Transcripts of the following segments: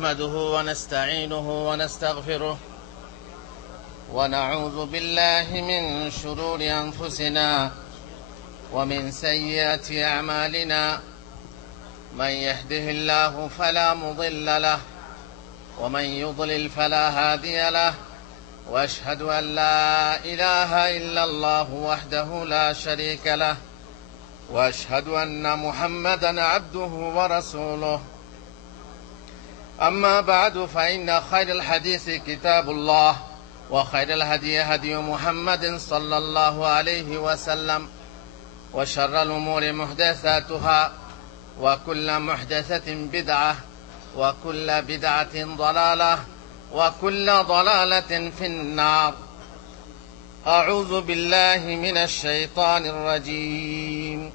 نحمده ونستعينه ونستغفره ونعوذ بالله من شرور أنفسنا ومن سيئات أعمالنا من يهده الله فلا مضل له ومن يضلل فلا هادي له وأشهد أن لا إله إلا الله وحده لا شريك له وأشهد أن محمدا عبده ورسوله أما بعد فإن خير الحديث كتاب الله وخير الهدي هدي محمد صلى الله عليه وسلم وشر الأمور محدثاتها وكل محدثة بدعة وكل بدعة ضلالة وكل ضلالة في النار. أعوذ بالله من الشيطان الرجيم.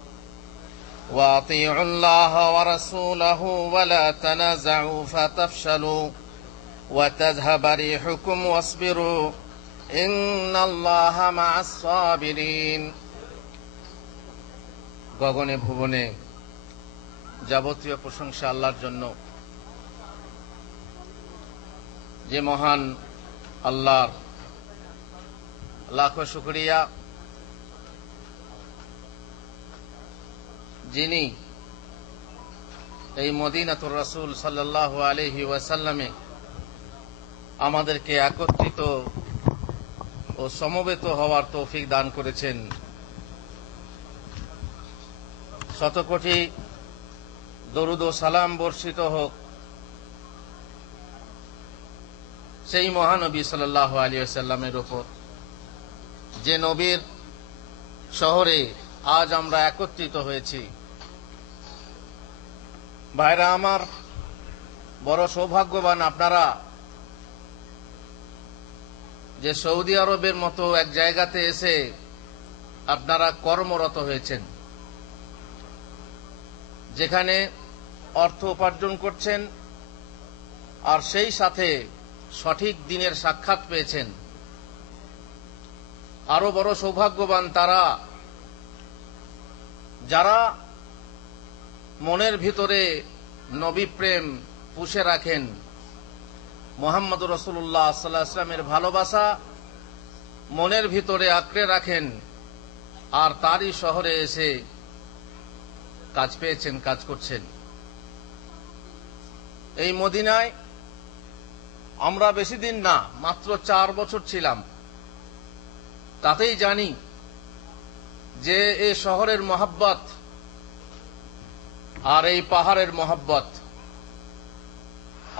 وأطيعوا الله ورسوله ولا تنازعوا فتفشلوا وتذهب ريحكم واصبروا إن الله مع الصابرين. গগনে ভুবনে যাবতীয় প্রশংসা আল্লাহর জন্য, যে মহান আল্লাহর লাখো শুকরিয়া, যিনি এই মদিনাতুর রাসূল সাল্লাল্লাহু আলাইহি ওয়াসাল্লামে আমাদেরকে একত্রিত ও সমবেত হওয়ার তৌফিক দান করেছেন। শতকোটি দরুদ ও সালাম বর্ষিত হোক সেই মহানবী সাল্লাল্লাহু আলাইহি ওয়াসাল্লামের উপর, যে নবীর শহরে আজ আমরা একত্রিত হয়েছি। ভাইরা আমার, বড় সৌভাগ্যবান আপনারা যে সৌদি আরবের মতো এক জায়গাতে এসে আপনারা কর্মরত হয়েছেন, যেখানে অর্থ উপার্জন করছেন আর সেই সাথে সঠিক দিনের সাক্ষাৎ পেয়েছেন। আরো বড় সৌভাগ্যবান তারা যারা মনের ভিতরে নবী প্রেম পুষে রাখেন, মুহাম্মদুর রাসূলুল্লাহ সাল্লাল্লাহু আলাইহি ওয়াসাল্লামের ভালোবাসা মনের ভিতরে আঁকড়ে রাখেন, আর তারই শহরে এসে কাজ পেয়েছেন, কাজ করছেন। এই মদিনায় আমরা বেশি দিন না, মাত্র 4 বছর ছিলাম। তাতেই জানি যে এই শহরের মহব্বত আর এই পাহাড়ের মহব্বত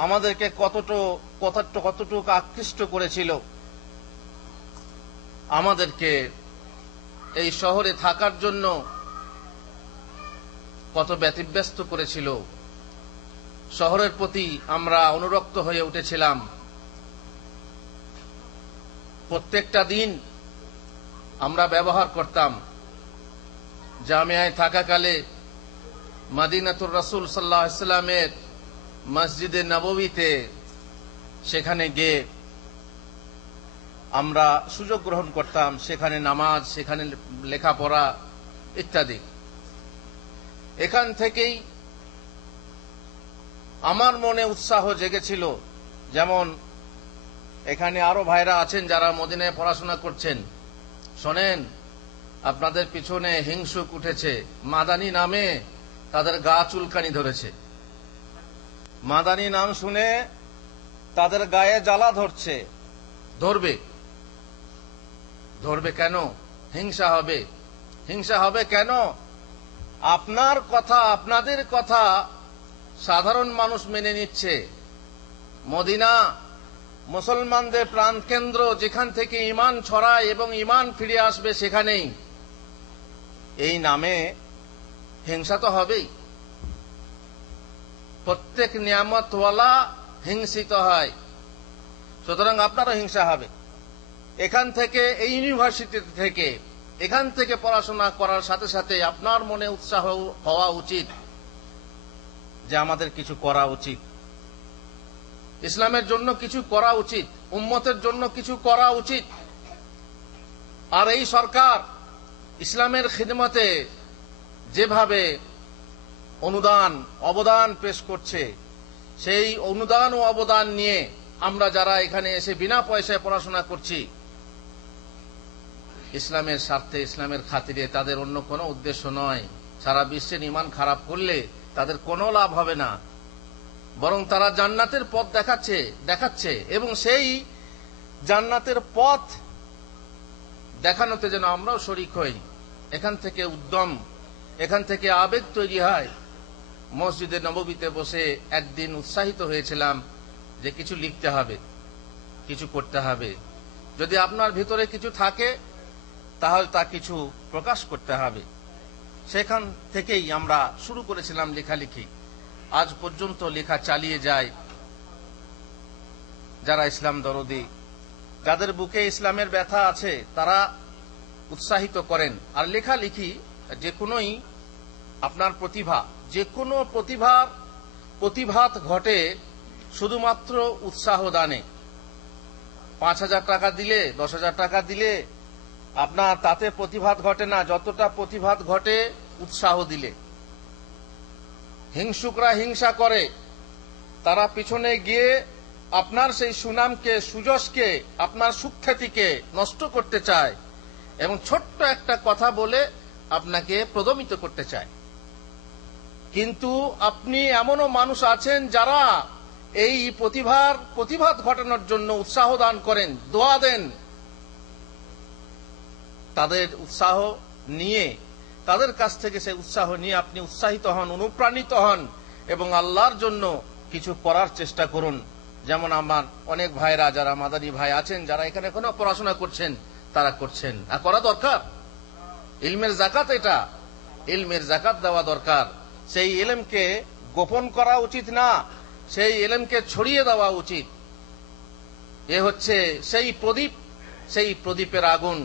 আমাদেরকে কতটুকু আকৃষ্ট করেছিল, আমাদেরকে এই শহরে থাকার জন্য কত ব্যতিব্যস্ত করেছিল। শহরের প্রতি আমরা অনুরক্ত হয়ে উঠেছিলাম। প্রত্যেকটা দিন আমরা ব্যবহার করতাম। জামিয়ায় থাকাকালে মদিনাতুর রাসূল সাল্লাল্লাহু আলাইহি ওয়াসাল্লামের মসজিদে নববীতে সেখানে গিয়ে আমরা সুযোগ গ্রহণ করতাম, সেখানে নামাজ, সেখানে লেখাপড়া ইত্যাদি। এখান থেকেই আমার মনে উৎসাহ জেগেছিল। যেমন এখানে আরো ভাইরা আছেন যারা মদিনায় পড়াশোনা করছেন, শোনেন, আপনাদের পিছনে হিংসুক উঠেছে, মাদানী নামে তাদের গা চুলকানি ধরেছে। মাদানী নাম শুনে তাদের গায়ে জ্বালা ধরছে। ধরবে কেন? হিংসা হবে। হিংসা হবে কেন? আপনার কথা, আপনাদের কথা সাধারণ মানুষ মেনে নিচ্ছে। মদিনা মুসলমানদের প্রাণকেন্দ্র, যেখান থেকে ঈমান ছড়ায় এবং ঈমান ফিরে আসবে সেখানেই। এই নামে হিংসা তো হবেই। প্রত্যেক নিয়ামতওয়ালা হিংসিত হয়, সুতরাং আপনারও হিংসা হবে। এখান থেকে, এই ইউনিভার্সিটি থেকে, এখান থেকে পড়াশোনা করার সাথে সাথে আপনার মনে উৎসাহ হওয়া উচিত যে আমাদের কিছু করা উচিত, ইসলামের জন্য কিছু করা উচিত, উম্মতের জন্য কিছু করা উচিত। আর এই সরকার ইসলামের খিদমতে যেভাবে অনুদান অবদান পেশ করছে, সেই অনুদান ও অবদান নিয়ে আমরা যারা এখানে এসে বিনা পয়সায় পড়াশোনা করছি, ইসলামের স্বার্থে, ইসলামের খাতিরে, তাদের অন্য কোনো উদ্দেশ্য নয়। সারা বিশ্বের ঈমান করলে তাদের কোনো লাভ হবে না, বরং তারা জান্নাতের পথ দেখাচ্ছে এবং সেই জান্নাতের পথ দেখানোতে যেন আমরাও শরীক হই। এখান থেকে উদ্যম, এখান থেকে আবেগ তৈরি হয়। মসজিদে নববীতে বসে একদিন উৎসাহিত হয়েছিলাম যে কিছু লিখতে হবে, কিছু করতে হবে। যদি আপনার ভিতরে কিছু থাকে তাহলে তা কিছু প্রকাশ করতে হবে। সেখান থেকেই আমরা শুরু করেছিলাম লেখালেখি। আজ পর্যন্ত লেখা চালিয়ে যায়। যারা ইসলাম দরদি, যাদের বুকে ইসলামের ব্যথা আছে, তারা উৎসাহিত করেন। আর লেখালেখি যে কোনোই আপনার প্রতিভা, যে কোনো প্রতিভাত ঘটে শুধুমাত্র উৎসাহ দানে। 5,000 টাকা দিলে, 10,000 টাকা দিলে আপনার তাতে প্রতিভাত ঘটে না, যতটা প্রতিভাত ঘটে উৎসাহ দিলে। হিংসুকরা হিংসা করে, তারা পিছনে গিয়ে আপনার সেই সুনামকে, সুযশকে, আপনার সুখ্যাতিকে নষ্ট করতে চায় এবং ছোট্ট একটা কথা বলে আপনাকে প্রদমিত করতে চায়। কিন্তু আপনি এমনও মানুষ আছেন যারা এই প্রতিভাত ঘটানোর জন্য উৎসাহ দান করেন, দোয়া দেন। তাদের উৎসাহ নিয়ে, তাদের কাছ থেকে সেই উৎসাহ নিয়ে আপনি উৎসাহিত হন, অনুপ্রাণিত হন এবং আল্লাহর জন্য কিছু করার চেষ্টা করুন। যেমন আমার অনেক ভাইরা, যারা মাদানী ভাই আছেন, যারা এখানে এখনো পড়াশোনা করছেন, তারা করছেন। আর করা দরকার। ইলমের জাকাত, এটা ইলমের জাকাত দেওয়া দরকার। সেই ইলমকে গোপন করা উচিত না, সেই ইলমকে ছড়িয়ে দেওয়া উচিত। এ হচ্ছে সেই প্রদীপ, সেই প্রদীপের আগুন।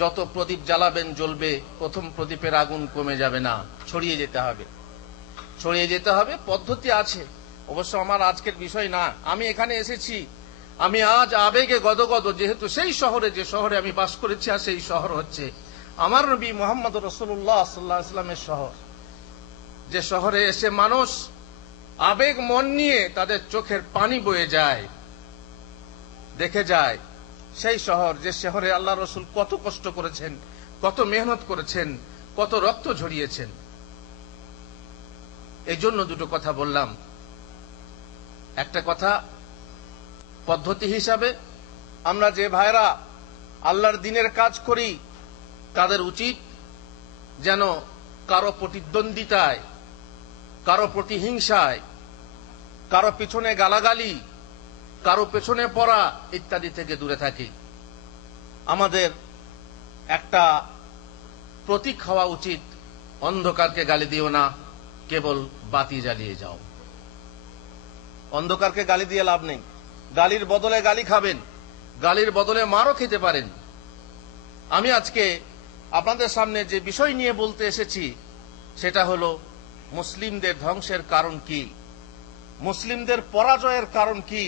যত প্রদীপ জ্বালাবেন জ্বলবে, প্রথম প্রদীপের আগুন কমে যাবে না, ছড়িয়ে যেতে হবে, ছড়িয়ে যেতে হবে। পদ্ধতি আছে, অবশ্য আমার আজকের বিষয় না। আমি এখানে এসেছি, আমি আজ আবেগে গদগদ, যেহেতু সেই শহরে, যে শহরে আমি বাস করেছি, আর সেই শহর হচ্ছে আমার নবী মুহাম্মদ রাসূলুল্লাহ সাল্লাল্লাহু আলাইহি ওয়াসাল্লামের শহর। যে শহরে এসে মানুষ আবেগ মন নিয়ে তাদের চোখের পানি বয়ে যায়, দেখে যায় সেই শহর, যে শহরে আল্লাহ রসুল কত কষ্ট করেছেন, কত মেহনত করেছেন, কত রক্ত ঝরিয়েছেন। এই জন্য দুটো কথা বললাম। একটা কথা, পদ্ধতি হিসাবে আমরা যে ভাইরা আল্লাহর দ্বীনের কাজ করি, তাদের উচিত যেন কারো প্রতিদ্বন্দ্বিতায়, কারো প্রতিহিংসায়, কারো পিছনে গালাগালি, কারো পেছনে পড়া ইত্যাদি থেকে দূরে থাকি। আমাদের একটা প্রতীক হওয়া উচিত, অন্ধকারকে গালি দিও না, কেবল বাতি জ্বালিয়ে যাও। অন্ধকারকে গালি দিয়ে লাভ নেই। গালির বদলে গালি খাবেন, গালির বদলে মারও খেতে পারেন। আমি আজকে আপনাদের সামনে যে বিষয় নিয়ে বলতে এসেছি, সেটা হলো মুসলিমদের ধ্বংসের কারণ কি, মুসলিমদের পরাজয়ের কারণ কি,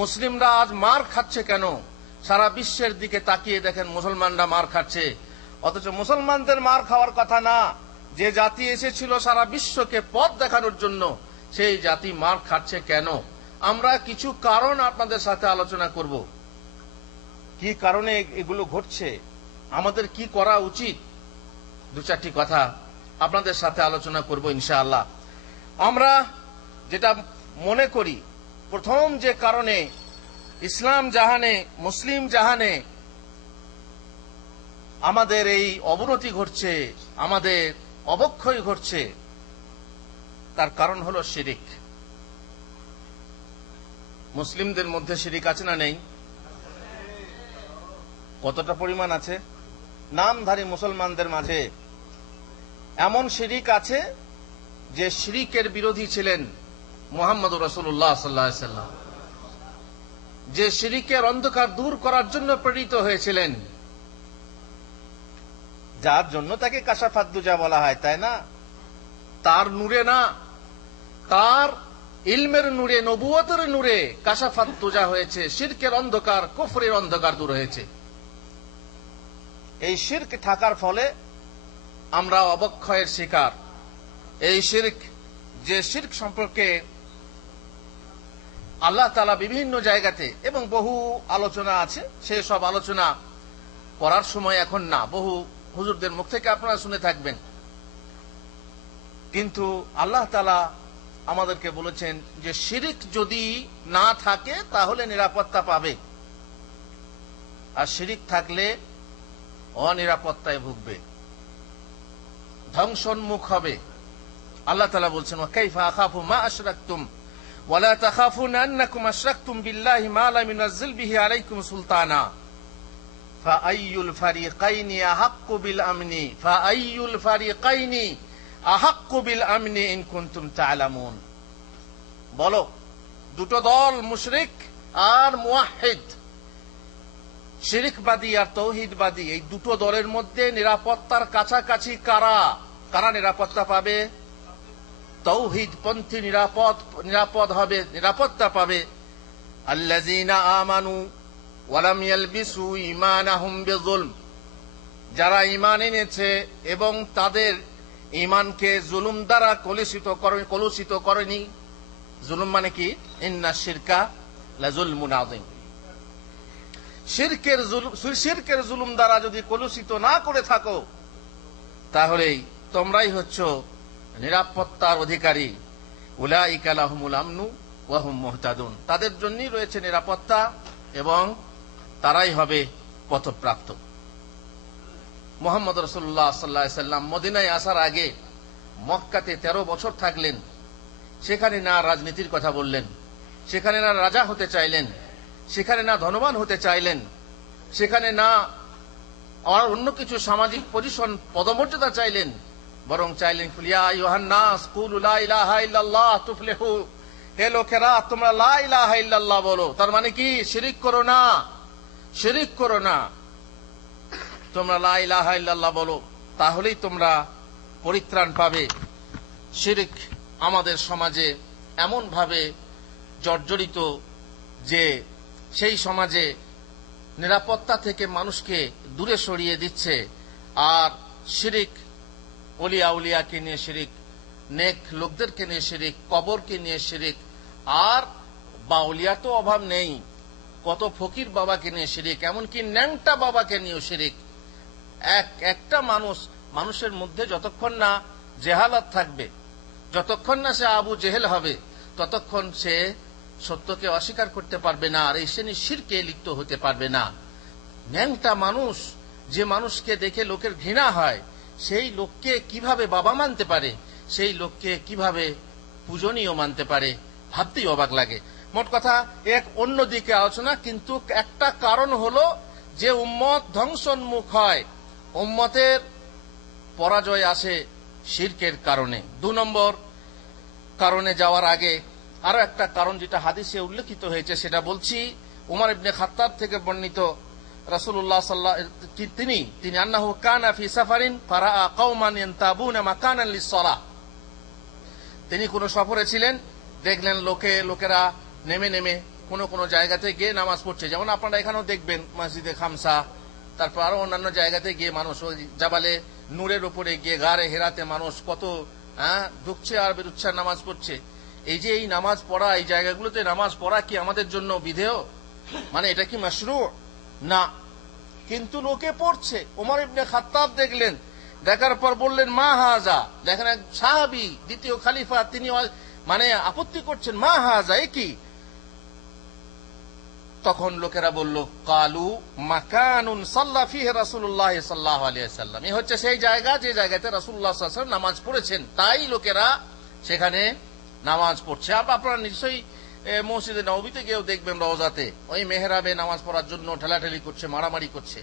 মুসলিমরা আজ মার খাচ্ছে কেন। সারা বিশ্বের দিকে তাকিয়ে দেখেন, মুসলমানরা মার খাচ্ছে, অথচ মুসলমানদের মার খাওয়ার কথা না। যে জাতি এসেছিল সারা বিশ্বকে পথ দেখানোর জন্য, সেই জাতি মার খাচ্ছে কেন। আমরা কিছু কারণ আপনাদের সাথে আলোচনা করব, কি কারণে এগুলো ঘটছে, আমাদের কি করা উচিত। দু চারটি কথা আপনাদের সাথে আলোচনা করব ইনশাআল্লাহ। আমরা যেটা মনে করি, প্রথম যে কারণে ইসলাম জাহানে, মুসলিম জাহানে আমাদের এই অবনতি ঘটছে, আমাদের অবক্ষয় ঘটছে, তার কারণ হলো শিরিক। মুসলিমদের মধ্যে শিরিক আছে না নেই? কতটা পরিমাণ আছে? নামধারী মুসলমানদের মাঝে এমন শিরিক আছে যে শিরিকের বিরোধী ছিলেন মুহাম্মদুর রাসূলুল্লাহ সাল্লাল্লাহু আলাইহি ওয়াসাল্লাম, যে শিরিকের অন্ধকার দূর করার জন্য প্রেরিত হয়েছিলেন, যার জন্য তাকে কাশাফাত দুজা বলা হয়, তাই না? তার নূরে না, তার ইলমের নূরে, নবুয়তের নূরে কাশাফাত দুজা হয়েছে, শিরকের অন্ধকার, কুফরের অন্ধকার দূর হয়েছে। এই শিরক থাকার ফলে আমরা অবক্ষয়ের শিকার। এই শিরক, যে শিরক সম্পর্কে আল্লাহ তাআলা বিভিন্ন জায়গাতে, এবং বহু আলোচনা আছে, সেই সব আলোচনা করার সময় এখন না, বহু হুজুরদের মুখ থেকে আপনারা শুনে থাকবেন। কিন্তু আল্লাহ তাআলা আমাদেরকে বলেছেন যে শিরিক যদি না থাকে তাহলে নিরাপত্তা পাবে, আর শিরিক থাকলে অনিরাপত্তায় ভুগবে, ধ্বংসোন্মুখ হবে। আল্লাহ তাআলা বলছেন, ওয়া কাইফা আখাফু মা আশরাকতুম ওয়া লা তাখাফুনা আন্নাকুম আশরাকতুম বিল্লাহি মা লাম ইউনাজ্জিল বিহি আলাইকুম সুলতানা ফাআইয়ুল ফারিকাইনি আহাক্কু বিল আমনি ফাআইয়ুল ফারিকাইনি আহাক্কু বিল আমনি ইন কুনতুম তা'লামুন। বলো, দুটো দল, মুশরিক আর মুওয়াহহিদ, শিরিকবাদী আর তৌহিদবাদী, এই দুটো দলের মধ্যে নিরাপত্তার কাছাকাছি কারা? কারা নিরাপত্তা পাবে? তৌহিদপন্থী নিরাপদ হবে, নিরাপত্তা পাবে। আল্লাযীনা আমানু ওয়া লাম ইয়ালবিসু ঈমানাহুম বিযুলম, যারা ঈমান এনেছে এবং তাদের ঈমানকে জুলুম দ্বারা কলুষিত করেনি। জুলুম মানে কি? ইন্না শিরকা লাযুলমুন আযীম। শিরকের জুলুম দ্বারা যদি কলুষিত না করে থাকো, তাহলেই তোমরাই হচ্ছ নিরাপত্তার অধিকারী। উলাইকা লাহুমুল আমনু ওয়া হুম মুহতাদুন, তাদের জন্যই রয়েছে নিরাপত্তা এবং তারাই হবে পথপ্রাপ্ত। মুহাম্মদ রাসূলুল্লাহ সাল্লাল্লাহু আলাইহি সাল্লাম মদিনায় আসার আগে মক্কাতে 13 বছর থাকলেন। সেখানে না রাজনীতির কথা বললেন, সেখানে না রাজা হতে চাইলেন, সেখানে না ধনবান হতে চাইলেন, সেখানে না আর অন্য কিছু সামাজিক পজিশন, পদমর্যাদা চাইলেন, বরং চাইলেন ইয়া আইয়ুহান নাস কুলু লা ইলাহা ইল্লাল্লাহ তুফলিহু, হে লোকেরা তোমরা লা ইলাহা ইল্লাল্লাহ বলো। তার মানে কি? শিরিক করো না, শিরিক করো না, তোমরা লা ইলাহা ইল্লাল্লাহ বলো, তাহলেই তোমরা পরিত্রাণ পাবে। শিরিক আমাদের সমাজে এমন ভাবে জর্জরিত যে সেই সমাজে নিরাপত্তা থেকে মানুষকে দূরে সরিয়ে দিচ্ছে। আর শিরিক ওলিয়া উলিয়াকে নিয়ে শিরিক, নেক লোকদেরকে নিয়ে শিরিক, কবরকে নিয়ে শিরিক, আর বাউলিয়া তো অভাব নেই, কত ফকির বাবাকে নিয়ে শিরিক, এমনকি ন্যাংটা বাবাকে নিয়েও শিরিক। একটা মানুষের মধ্যে যতক্ষণ না জেহালাত থাকবে, যতক্ষণ না সে আবু জেহেল হবে, ততক্ষণ সে সত্যকে অস্বীকার করতে পারবে না, আর এই শ্রেণী শিরকে লিপ্ত হতে পারবে না। ন্যাংটা মানুষ, যে মানুষকে দেখে লোকের ঘৃণা হয়, সেই লোককে কিভাবে বাবা মানতে পারে, সেই লোককে কিভাবে পূজনীয় মানতে পারে, ভাবতেই অবাক লাগে। মোট কথা এক অন্য দিকে আলোচনা, কিন্তু একটা কারণ হলো যে উম্মত ধ্বংসোন্মুখ হয়, উম্মতের পরাজয় আসে শিরকের কারণে। 2 নম্বর কারণে যাওয়ার আগে আরো একটা কারণ যেটা হাদিসে উল্লেখিত হয়েছে সেটা বলছি। উমর ইবনে খাত্তাব থেকে বর্ণিত, রাসূলুল্লাহ সাল্লাল্লাহু তিনি আন্নাহু কানা ফি সাফারিন ফারাআ কওমান ইয়ানতাবুনা মাকানান লিস-সালাহ, তিনি কোন সফরে ছিলেন, দেখলেন লোকেরা নেমে নেমে কোন জায়গাতে গিয়ে নামাজ পড়ছে। যেমন আপনারা এখানেও দেখবেন মসজিদে খামসা, তারপর আরো অন্যান্য জায়গাতে গিয়ে মানুষ, ওই জাবালে নূরের উপরে গিয়ে গারে হেরাতে মানুষ কত ঢুকছে আর বেরুচ্ছে, নামাজ পড়ছে। এই যে এই নামাজ পড়া, এই জায়গাগুলোতে নামাজ পড়া কি আমাদের জন্য বিধেয়? মানে এটা কি মাশরু? না, কিন্তু লোকে পড়ছে। ওমর ইবনে খাত্তাব দেখলেন, দেখার পর বললেন মা হাজা, দেখেন এক সাহাবী, দ্বিতীয় খলিফা, তিনি মানে আপত্তি করছেন, মা হাজা, এ কি? তখন লোকেরা বলল, কালু মাকানুন সাল্লা ফিহি রাসূলুল্লাহ সাল্লাল্লাহু আলাইহি ওয়াসাল্লাম, এই হচ্ছে সেই জায়গা যে জায়গাতে রাসূলুল্লাহ সাল্লাল্লাহু আলাইহি ওয়াসাল্লাম নামাজ পড়েছেন, তাই লোকেরা সেখানে নামাজ পড়ছে। আপনারা নিশ্চয়ই মসজিদে নববীতে গিয়েও দেখবেন, রওজাতে ওই মেহরাবে নামাজ পড়ার জন্য ঠেলাঠেলি করছে, মারামারি করছে।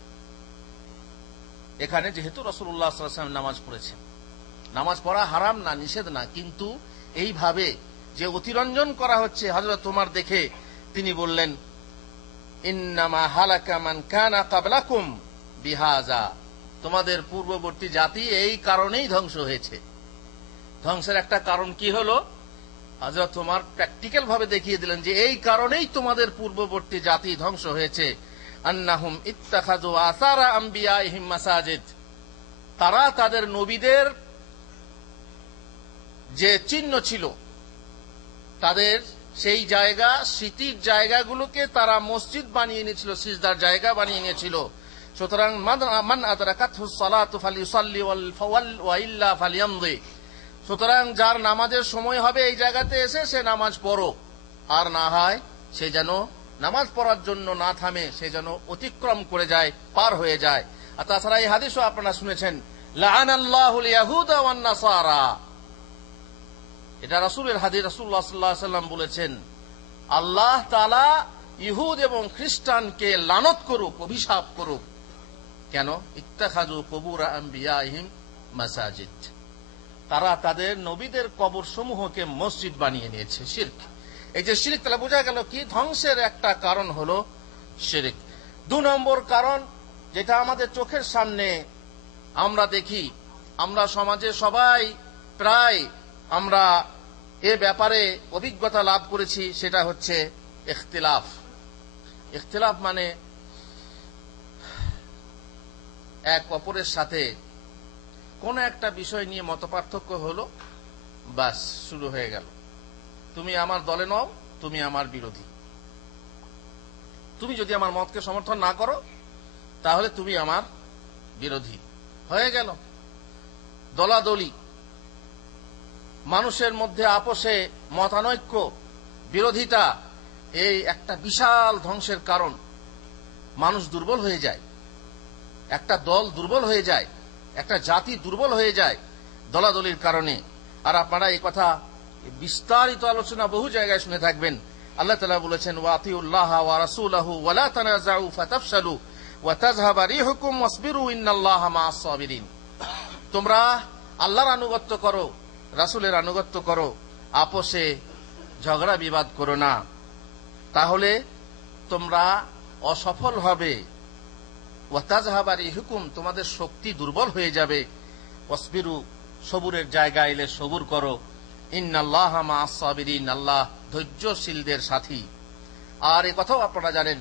এখানে যেহেতু রাসূলুল্লাহ সাল্লাল্লাহু আলাইহি ওয়াসাল্লাম নামাজ পড়েছেন, নামাজ পড়া হারাম না, নিষেধ না, কিন্তু এইভাবে যে অতিরঞ্জন করা হচ্ছে, হযরত ওমর দেখে তিনি বললেন, ইন্নামা হালাকা মান কানা ক্বাবলাকুম বিহাযা, তোমাদের পূর্ববর্তী জাতি এই কারণেই ধ্বংস হয়েছে। ধ্বংসের একটা কারণ কি হলো? হযরত ওমর প্র্যাকটিক্যাল ভাবে দেখিয়ে দিলেন যে এই কারণেই তোমাদের পূর্ববর্তী জাতি ধ্বংস হয়েছে। আন্নাহুম ইত্তাখাযু আসারা আমবিয়াইহিম মাসাজিদ, তারা তাদের নবীদের যে চিহ্ন ছিল, তাদের সেই জায়গা, স্মৃতির জায়গাগুলোকে তারা মসজিদ বানিয়ে নিয়েছিল, সিজদার জায়গা বানিয়ে নিয়েছিল। সুতরাং মান আদরাকাতহু সালাতু ফালিউসাল্লি ওয়া ইল্লা ফালিয়ামদি, সুতরাং যার নামাজের সময় হবে এই জায়গাতে এসে সে নামাজ পড়ো, আর না হয় সে যেন নামাজ পড়ার জন্য না থামে, সে যেন অতিক্রম করে যায়, পার হয়ে যায়। আর তাছাড়া এই হাদিসও আপনারা শুনেছেন, লাআনাল্লাহুল ইয়াহুদা ওয়ান নাসারা, এটা রাসূলের হাদিস। রাসূলুল্লাহ সাল্লাল্লাহু আলাইহি ওয়াসাল্লাম বলেছেন, আল্লাহ তাআলা ইহুদ এবং খ্রিস্টানকে লানত করুক, অভিশাপ করুক। কেন? ইত্তাখাযু কুবুর আম্বিয়াইহিম মাসাজিদ, তারা তাদের নবীদের কবর সমূহকে মসজিদ বানিয়ে নিয়েছে। শিরক, এই যে শিরক, তাহলে বোঝা গেল কি ধ্বংসের একটা কারণ হলো শিরক। 2 নম্বর কারণ, যেটা আমাদের চোখের সামনে আমরা দেখি, আমরা সমাজে সবাই প্রায় আমরা এ ব্যাপারে অভিজ্ঞতা লাভ করেছি, সেটা হচ্ছে ইখতিলাফ। ইখতিলাফ মানে এক অপরের সাথে কোন একটা বিষয় নিয়ে মতপার্থক্য হলো, বাস শুরু হয়ে গেল। তুমি আমার দলে নও, তুমি আমার বিরোধী। তুমি যদি আমার মতকে সমর্থন না করো তাহলে তুমি আমার বিরোধী হয়ে গেল। দলাদলি, মানুষের মধ্যে আপোষে মতানৈক্য, বিরোধিতা, এই একটা বিশাল ধ্বংসের কারণ। মানুষ দুর্বল হয়ে যায়, একটা দল দুর্বল হয়ে যায়, একটা জাতি দুর্বল হয়ে যায় দলাদলির কারণে। আর আপনারা এই কথা বিস্তারিত আলোচনা বহু জায়গায় শুনে থাকবেন। আল্লাহ তাআলা বলেছেন, ওয়াতিউল্লাহ ওয়া রাসূলাহু ওয়া লা তানাযাউ ফাতাফশালু ওয়া তাযহাবা রিহুকুম ওয়াসবিরু ইন্নাল্লাহা মা'আস সাবিরিন। তোমরা আল্লাহর আনুগত্য করো, রাসূলের আনুগত্য করো, আপোষে ঝগড়া বিবাদ করো না, তাহলে তোমরা অসফল হবে। ওয়া তাযহাবা রিহুকুম, তোমাদের শক্তি দুর্বল হয়ে যাবে। ওয়াসবিরু, সবুরের জায়গা এলে সবুর করো। ইন্নাল্লাহা মা'আস সাবিরিন, আল্লাহ ধৈর্যশীলদের সাথী। আর এই কথাও আপনারা জানেন,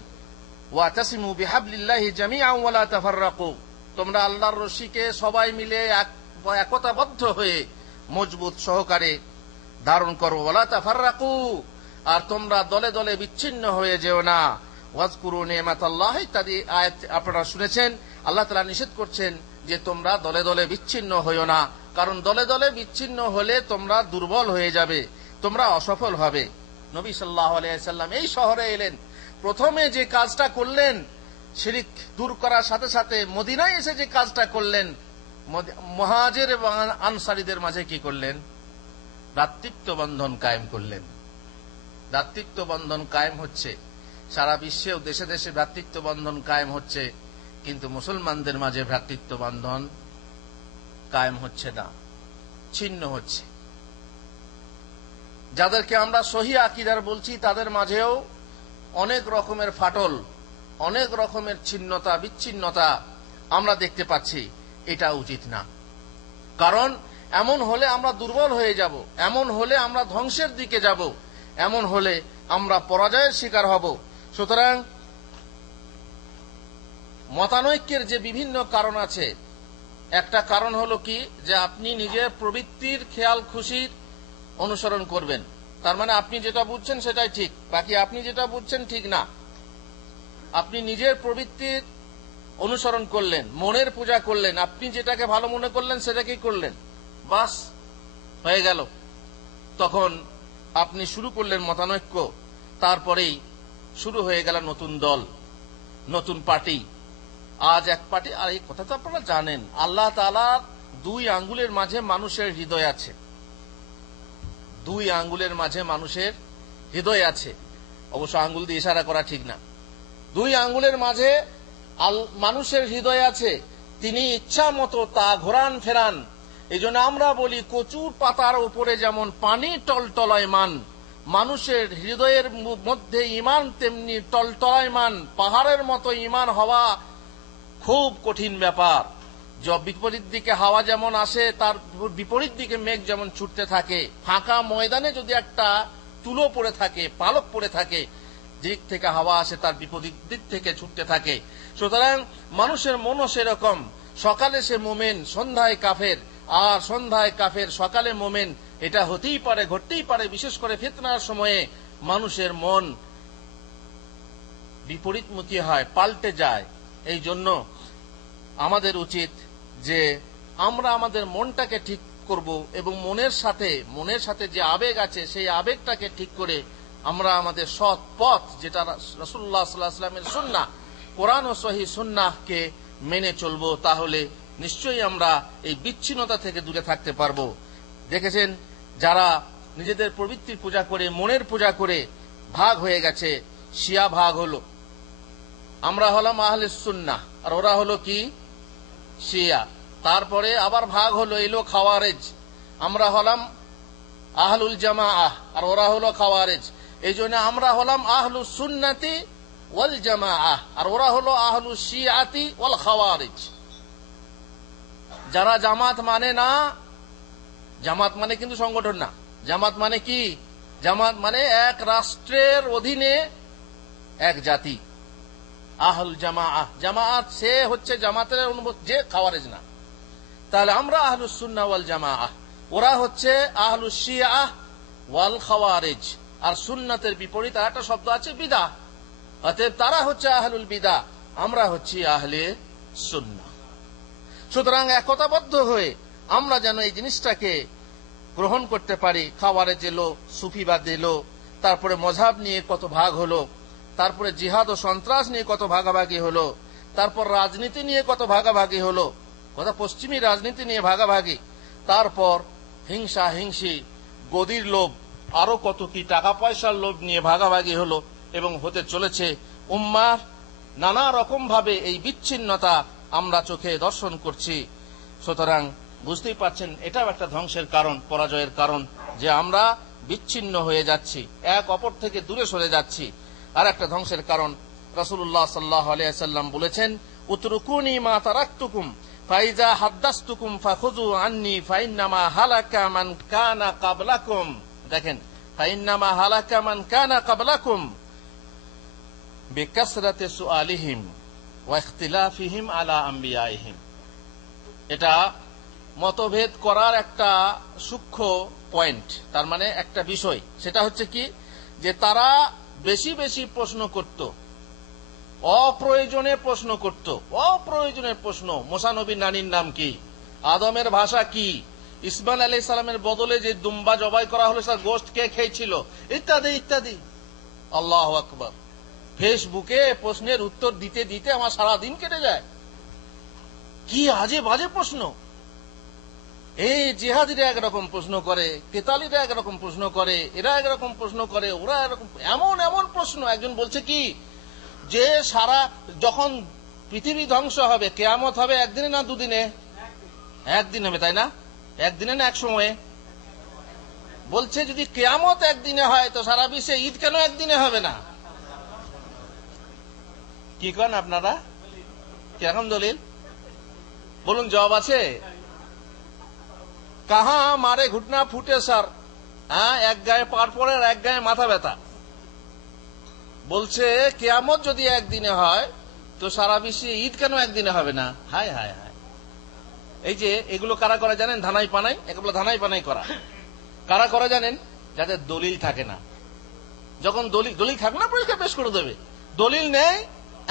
ওয়াতাসিমু বিহাবলিল্লাহি জামিআন ওয়া লা তাফাররাকু, তোমরা আল্লাহর রশিকে সবাই মিলে একতাবদ্ধ হয়ে মজবুত সহকারে ধারণ করো। ওয়া লা তাফাররাকু, আর তোমরা দলে দলে বিচ্ছিন্ন হয়ে যেও না। ওয়াজকুরু নি'মাতাল্লাহি, ইত্যাদি আয়াত আপনারা শুনেছেন। আল্লাহ তাআলা নিষেধ করছেন যে তোমরা দলে দলে বিচ্ছিন্ন হইও না, কারণ দলে দলে বিচ্ছিন্ন হলে তোমরা দুর্বল হয়ে যাবে, তোমরা অসফল হবে। নবী সাল্লাল্লাহু আলাইহি ওয়াসাল্লাম এই শহরে এলেন, প্রথমে যে কাজটা করলেন, শিরক দূর করার সাথে সাথে মদিনায় এসে যে কাজটা করলেন, মুহাজির এবং আনসারীদের মাঝে কি করলেন? ভ্রাতৃত্ব বন্ধন কায়েম করলেন। ভ্রাতৃত্ব বন্ধন কায়েম হচ্ছে, সারা বিশ্বেও দেশে দেশে ভ্রাতৃত্ব বন্ধন কায়েম হচ্ছে, কিন্তু মুসলমানদের মাঝে ভ্রাতৃত্ব বন্ধন কায়েম হচ্ছে না, ছিন্ন হচ্ছে। যাদেরকে আমরা সহি আকীদার বলছি তাদের মাঝেও অনেক রকমের ফাটল, অনেক রকমের ছিন্নতা বিচ্ছিন্নতা আমরা দেখতে পাচ্ছি। এটা উচিত না, কারণ এমন হলে আমরা দুর্বল হয়ে যাব, এমন হলে আমরা ধ্বংসের দিকে যাব, এমন হলে আমরা পরাজয়ের শিকার হব। সুতরাং মতানৈক্যের যে বিভিন্ন কারণ আছে, একটা কারণ হলো কি, যে আপনি নিজের প্রবৃত্তির খেয়াল খুশির অনুসরণ করবেন। তার মানে আপনি যেটা বুঝছেন সেটাই ঠিক, বাকি আপনি যেটা বুঝছেন ঠিক না। আপনি নিজের প্রবৃত্তির অনুসরণ করলেন, মনের পূজা করলেন, আপনি যেটাকে ভালো মনে করলেন সেটাকেই করলেন, বাস হয়ে গেল। তখন আপনি শুরু করলেন মতানৈক্য, তারপরেই শুরু হয়ে গেল নতুন দল, নতুন পার্টি। আজ এক পার্টি, আর এই কথা তো আপনারা জানেন, আল্লাহ তাআলার 2 আঙ্গুলের মাঝে মানুষের হৃদয় আছে, 2 আঙ্গুলের মাঝে মানুষের হৃদয় আছে। অবশ্য আঙ্গুল দিয়ে ইশারা করা ঠিক না। 2 আঙ্গুলের মাঝে মানুষের হৃদয় আছে, তিনি ইচ্ছা মতো তা ঘোরান ফেরান। এই জন্য আমরা বলি, কচুর পাতার উপরে যেমন পানি টলটলায়মান, মানুষের হৃদয়ের মধ্যে ঈমান তেমনি টলটলায়মান। পাহাড়ের মতো ঈমান হওয়া খুব কঠিন ব্যাপার। বিপরীত দিকে হাওয়া যেমন আসে, তার বিপরীত দিকে মেঘ যেমন ছুটতে থাকে। ফাঁকা ময়দানে যদি একটা তুলো পড়ে থাকে, পালক পড়ে থাকে, দিক থেকে হাওয়া আসে তার বিপরীত দিক থেকে ছুটতে থাকে। সুতরাং মানুষের মনও সেরকম, সকালে সে মোমেন, সন্ধ্যায় কাফের, আর সন্ধ্যায় কাফের, সকালে মোমেন। এটা হতেই পারে, ঘটতেই পারে, বিশেষ করে ফিতনার সময়ে মানুষের মন বিপরীতমুখী হয়, পাল্টে যায়। এই জন্য আমাদের উচিত যে আমরা আমাদের মনটাকে ঠিক করব এবং মনের সাথে যে আবেগ আছে সেই আবেগটাকে ঠিক করে আমরা আমাদের সৎ পথ, যেটা রাসূলুল্লাহ সাল্লাল্লাহু আলাইহি ওয়াসাল্লামের সুন্নাহ, কোরআন ও সহিহ সুন্নাহকে মেনে চলবো। তাহলে নিশ্চয়ই আমরা এই বিচ্ছিন্নতা থেকে দূরে থাকতে পারবো। দেখেছেন, যারা নিজেদের প্রবৃত্তির পূজা করে, মনের পূজা করে ভাগ হয়ে গেছে। শিয়া ভাগ হলো, আমরা হলাম আহলে সুন্নাহ, আর ওরা হলো কি শিয়া। তারপরে আবার ভাগ হলো, এলো খাওয়ারেজ, আমরা হলাম আহলুল জামাআহ আর ওরা হলো খাওয়ারেজ। এই জন্য আমরা হলাম আহলুস সুন্নাতি ওয়াল জামাআহ আর ওরা হলো আহলুস শিয়াতি ওয়াল খাওয়ারিজ। যারা জামাত মানে না, জামাত মানে কিন্তু সংগঠন না, জামাত মানে কি? জামাত মানে এক রাষ্ট্রের অধীনে এক জাতি। আহল জামাআহ, জামাআত সে হচ্ছে জামাতের অনুমত, যে খাওয়ারেজ না। তাহলে আমরা আহলুস সুন্নাহ ওয়াল জামাআহ, ওরা হচ্ছে আহলুস শিয়াহ ওয়াল খাওয়ারিজ। আর সুন্নাতের বিপরীত একটা শব্দ আছে বিদআহ, অতএব তারা হচ্ছে আহলুল বিদআহ, আমরা হচ্ছি আহলে সুন্নাহ। সুতরাং একতাবদ্ধ হয়ে আমরা যেন এই জিনিসটাকে গ্রহণ করতে পারি। খাওয়ারেজ এলো, সুফিবাদ এলো, তারপরে মযহাব নিয়ে কত ভাগ হলো, তারপরে জিহাদ ও সন্ত্রাস নিয়ে কত ভাগাভাগি হলো, তারপর রাজনীতি নিয়ে কত ভাগাভাগি হলো, কথা পশ্চিমী রাজনীতি নিয়ে ভাগাভাগি, তারপর হিংসা হিংসি, গদির লোভ, আরো কত কি, টাকা পয়সার লোভ নিয়ে ভাগাভাগি হলো এবং হতে চলেছে। উম্মাহ নানা রকম ভাবে এই বিচ্ছিন্নতা আমরা চোখে দর্শন করছি। সুতরাং বুঝতেই পারছেন, এটাও একটা ধ্বংসের কারণ, পরাজয়ের কারণ, যে আমরা বিচ্ছিন্ন হয়ে যাচ্ছি, এক অপর থেকে দূরে সরে যাচ্ছি। আর একটা ধ্বংসের কারণ, রাসূলুল্লাহ সাল্লাল্লাহু আলাইহি ওয়াসাল্লাম বলেছেন, উতরুকুনি মা তারাকতুকুম ফাইজা হাদ্দাসতুকুম ফাখুযু আন্নী ফাইন্নামা হালাকা মান কানা ক্বাবলাকুম। দেখেন, ফাইন্নামা হালাকা মান কানা ক্বাবলাকুম বিকাসরাতি সুআলিহিম ওয়া ইখতিলাফিহিম আলা আম্বিয়াইহিম। এটা মতভেদ করার একটা সূক্ষ্ম পয়েন্ট, তার মানে একটা বিষয়। সেটা হচ্ছে কি, যে তারা বেশি বেশি প্রশ্ন করত, অপ্রয়োজনে প্রশ্ন করত, অপ্রয়োজনের প্রশ্ন। মুসা নবীর নানির নাম কি, আদমের ভাষা কি, ইসমাইল আলাইহিস সালামের বদলে যে দুম্বা জবাই করা হলো তার গোশত কে খেয়েছিল, ইত্যাদি ইত্যাদি। আল্লাহু আকবার। ফেসবুকে প্রশ্নের উত্তর দিতে দিতে আমার সারা দিন কেটে যায়। কি আজে বাজে প্রশ্ন! এই জিহাদিরা একরকম প্রশ্ন করে, কেতালিরা একরকম প্রশ্ন করে, এরা একরকম প্রশ্ন করে, ওরা এরকম, এমন এমন প্রশ্ন। একজন বলছে কি, যে সারা যখন পৃথিবী ধ্বংস হবে, কিয়ামত হবে একদিনে না দুদিনে? একদিন হবে, তাই না? একদিনে না এক সময়ে? বলছে যদি কিয়ামত একদিনে হয় তো সারা বিশ্বে ঈদ কেন একদিনে হবে না? কি করেন আপনারা? কিরকম দলিল বলুন, জবাব আছে? কাহা মারে ঘুটনা ফুটে স্যার, হ্যাঁ, এক গায়ে পার পড়ে আর এক গায়ে মাথা ব্যথা। বলছে কিয়ামত যদি একদিনে হয় তো সারা বিশ্বে ঈদ কেন একদিনে হবে না? হায় হায় হায়। এই যে এগুলো কারা করে জানেন? ধানাই পানাই, এগুলো ধানাই পানাই করা। কারা করে জানেন? যাদের দলিল থাকে না। যখন দলিল থাকে না, পরীক্ষা পেশ করে দেবে, দলিল নেই,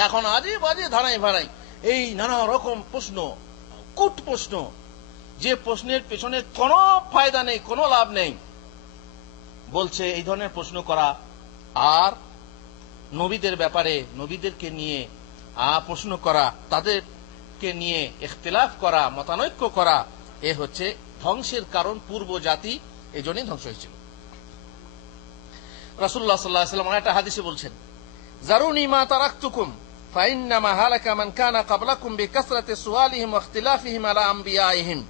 এখন আজে বাজে ধানাই ভাড়াই, এই নানা রকম প্রশ্ন, কুট প্রশ্ন, যে প্রশ্নের পেছনে কোনো ফায়দা নেই, কোনো লাভ নেই। বলছে এই ধরনের প্রশ্ন করা আর নবীদের ব্যাপারে, নবীদেরকে নিয়ে প্রশ্ন করা, তাদেরকে নিয়ে ইখতিলাফ করা, মতানৈক্য করা, এ হচ্ছে ধ্বংসের কারণ। পূর্ব জাতি এই জন্যই ধ্বংস হয়েছিল। রাসূলুল্লাহ সাল্লাল্লাহু আলাইহি ওয়াসাল্লাম একটা হাদিসে বলছেন, জারুনি মা তারাকতুকুম ফাইন্নামা হালাকা মান কানা ক্বাবলাকুম বিকাসরাতি সুআলিহিম ওয়া ইখতিলাফিহিম আলা আম্বিয়াইহিম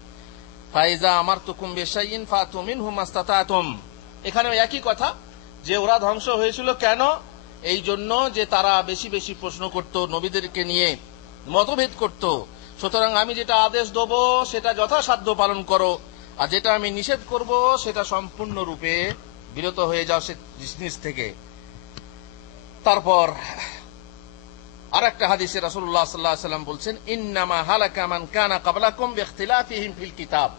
ফাইজা আমারতুকুম বিশাইইন ফাতু মিনহু মাস্তাতাতুম। এখানে একই কথা, যে ওরা ধ্বংস হয়েছিল কেন? এই জন্য যে তারা বেশি বেশি প্রশ্ন করত, নবীদেরকে নিয়ে মতভেদ করত। সুতরাং আমি যেটা আদেশ দেব সেটা যথাসাধ্য পালন করো, আর যেটা আমি নিষেধ করব সেটা সম্পূর্ণরূপে বিরত হয়ে যাও সে জিনিস থেকে। তারপর আরেকটা হাদিসে রাসূলুল্লাহ সাল্লাল্লাহু আলাইহি ওয়াসাল্লাম বলছেন, ইন্নামা হালাকা মান কানা ক্বাবলাকুম বিইখতিলাফিহিম ফিল কিতাব।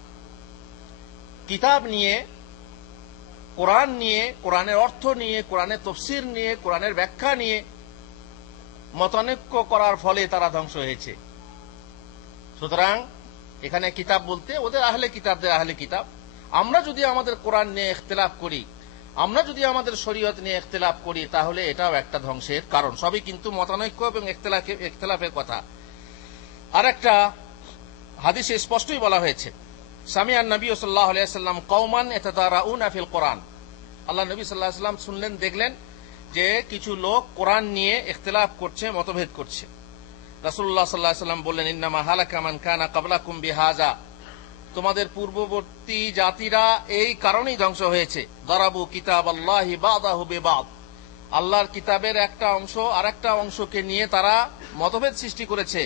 কিতাব নিয়ে কোরআন নিয়ে, কোরআনের অর্থ নিয়ে, কোরআনের তাফসীর নিয়ে, কোরআনের ব্যাখ্যা নিয়ে মতানৈক্য করার ফলে তারা ধ্বংস হয়েছে। সুতরাং এখানে কিতাব বলতে ওদের আহলে কিতাবদের আহলে কিতাব। আমরা যদি আমাদের কোরআন নিয়ে ইখতিলাফ করি, আমরা যদি আমাদের শরীয়ত নিয়ে ইখতিলাফ করি, তাহলে এটাও একটা ধ্বংসের কারণ। সবই কিন্তু মতানৈক্য এবং ইখতিলাফের কথা। আর একটা হাদিসে স্পষ্টই বলা হয়েছে, সামিআন নবী সাল্লাল্লাহু আলাইহি ওয়াসাল্লাম কওমান ইয়াতাদারাউনা ফিল কোরআন। আল্লাহ নবী সাল্লাল্লাহু আলাইহি ওয়াসাল্লাম শুনলেন, দেখলেন যে কিছু লোক কোরআন নিয়ে ইখতিলাফ করছে, মতভেদ করছে। রাসূলুল্লাহ সাল্লাল্লাহু আলাইহি ওয়াসাল্লাম বললেন, ইন্নামা হালাকা মান কানা ক্বাবলাকুম বিহাযা, তোমাদের পূর্ববর্তী জাতিরা এই কারণেই ধ্বংস হয়েছে। দারাবু কিতাবাল্লাহি বাদাহু বিবাদ, আল্লাহর কিতাবের একটা অংশ আর একটা অংশকে নিয়ে তারা মতভেদ সৃষ্টি করেছে।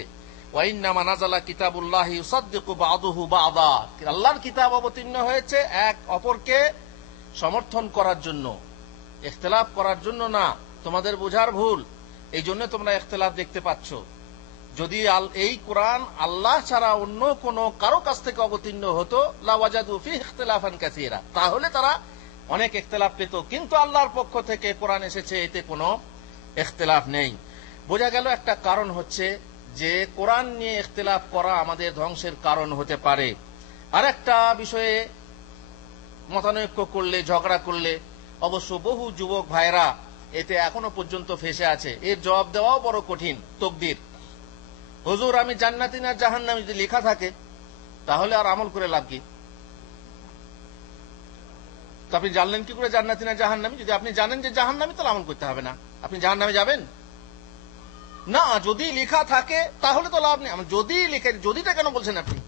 ওয়া ইন্নামা নাযালা কিতাবুল্লাহি ইউসাদ্দিকু বাদুহু বাদা, আল্লাহর কিতাব অবতীর্ণ হয়েছে এক অপরকে সমর্থন করার জন্য, ইখতিলাফ করার জন্য না। তোমাদের বোঝার ভুল, এই জন্য তোমরা ইখতিলাফ দেখতে পাচ্ছ। যদি এই কোরআন আল্লাহ ছাড়া অন্য কোন কারো কাছ থেকে অবতীর্ণ হতো, লাওয়াজাদু ফিহি ইখতিলাফান কাসীরা, তাহলে তারা অনেক ইখতিলাফ পেত। কিন্তু আল্লাহর পক্ষ থেকে কোরআন এসেছে, এতে কোনো ইখতিলাফ নেই। বোঝা গেল একটা কারণ হচ্ছে যে কোরআন নিয়ে ইখতিলাফ করা আমাদের ধ্বংসের কারণ হতে পারে। আর একটা বিষয়ে মতানৈক্য করলে, ঝগড়া করলে অবশ্য বহু যুবক ভাইরা এতে এখনো পর্যন্ত ফেসে আছে। এর জবাব দেওয়াও বড় কঠিন। তকদির, হুজুর আমি জান্নাতি না জাহান্নামী যদি লেখা থাকে, তাহলে আর আমল করে লাভ কি? তো আপনি জানলেন কি করে জান্নাতি না জাহান্নামী? যদি আপনি জানেন যে জাহান্নামী, তাহলে আমল করতে হবে না। আপনি জাহান্নামে যাবেন না। যদি লেখা থাকে তাহলে তো লাভ নেই। যদি লিখে, যদিটা কেন বলছেন আপনি?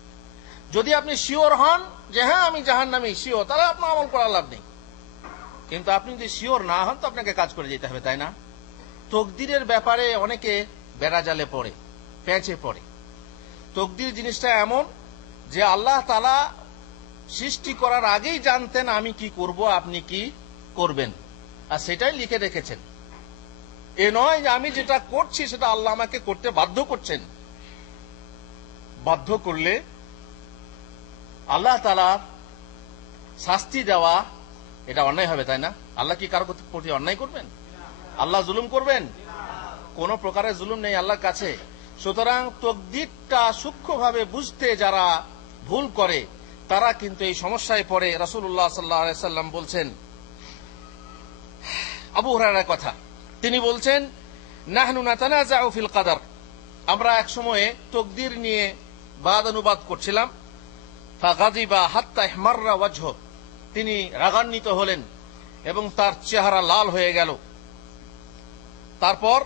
যদি আপনি শিওর হন যে হ্যাঁ আমি জাহান্নামী শিওর, তাহলে আপনার আমল করার লাভ নেই। কিন্তু আপনি যদি শিওর না হন, তো আপনাকে কাজ করে যেতে হবে, তাই না? তকদিরের ব্যাপারে অনেকে বেড়াজালে পড়ে, পেঁচে পড়ে। তকদির জিনিসটা এমন যে আল্লাহ তাআলা সৃষ্টি করার আগেই জানতেন আমি কি করব, আপনি কি করবেন, আর সেটাই লিখে রেখেছেন। এ নয় যে আমি যেটা করছি সেটা আল্লাহ আমাকে করতে বাধ্য করছেন। বাধ্য করলে আল্লাহ তাআলা শাস্তি দেওয়া, এটা অন্যায় হবে, তাই না? আল্লাহ কি কারো প্রতি অন্যায় করবেন? আল্লাহ জুলুম করবেন? কোন প্রকারের জুলুম নেই আল্লাহর কাছে। সুতরাং তকদিরটা সূক্ষ্মভাবে বুঝতে যারা ভুল করে, তারা কিন্তু এই সমস্যায় পড়ে। রাসূলুল্লাহ সাল্লাল্লাহু আলাইহি ওয়াসাল্লাম বলছেন, আবু হুরায়রার কথা, তিনি বলছেন, নাহনু নাতানাযাউ ফিল কদর, আমরা এক সময়ে তকদির নিয়ে বাদানুবাদ করছিলাম। ফাগাযিবা হাত্তা ইহমাররা ওয়াজহু, তিনি রাগান্বিত হলেন এবং তার চেহারা লাল হয়ে গেল। তারপর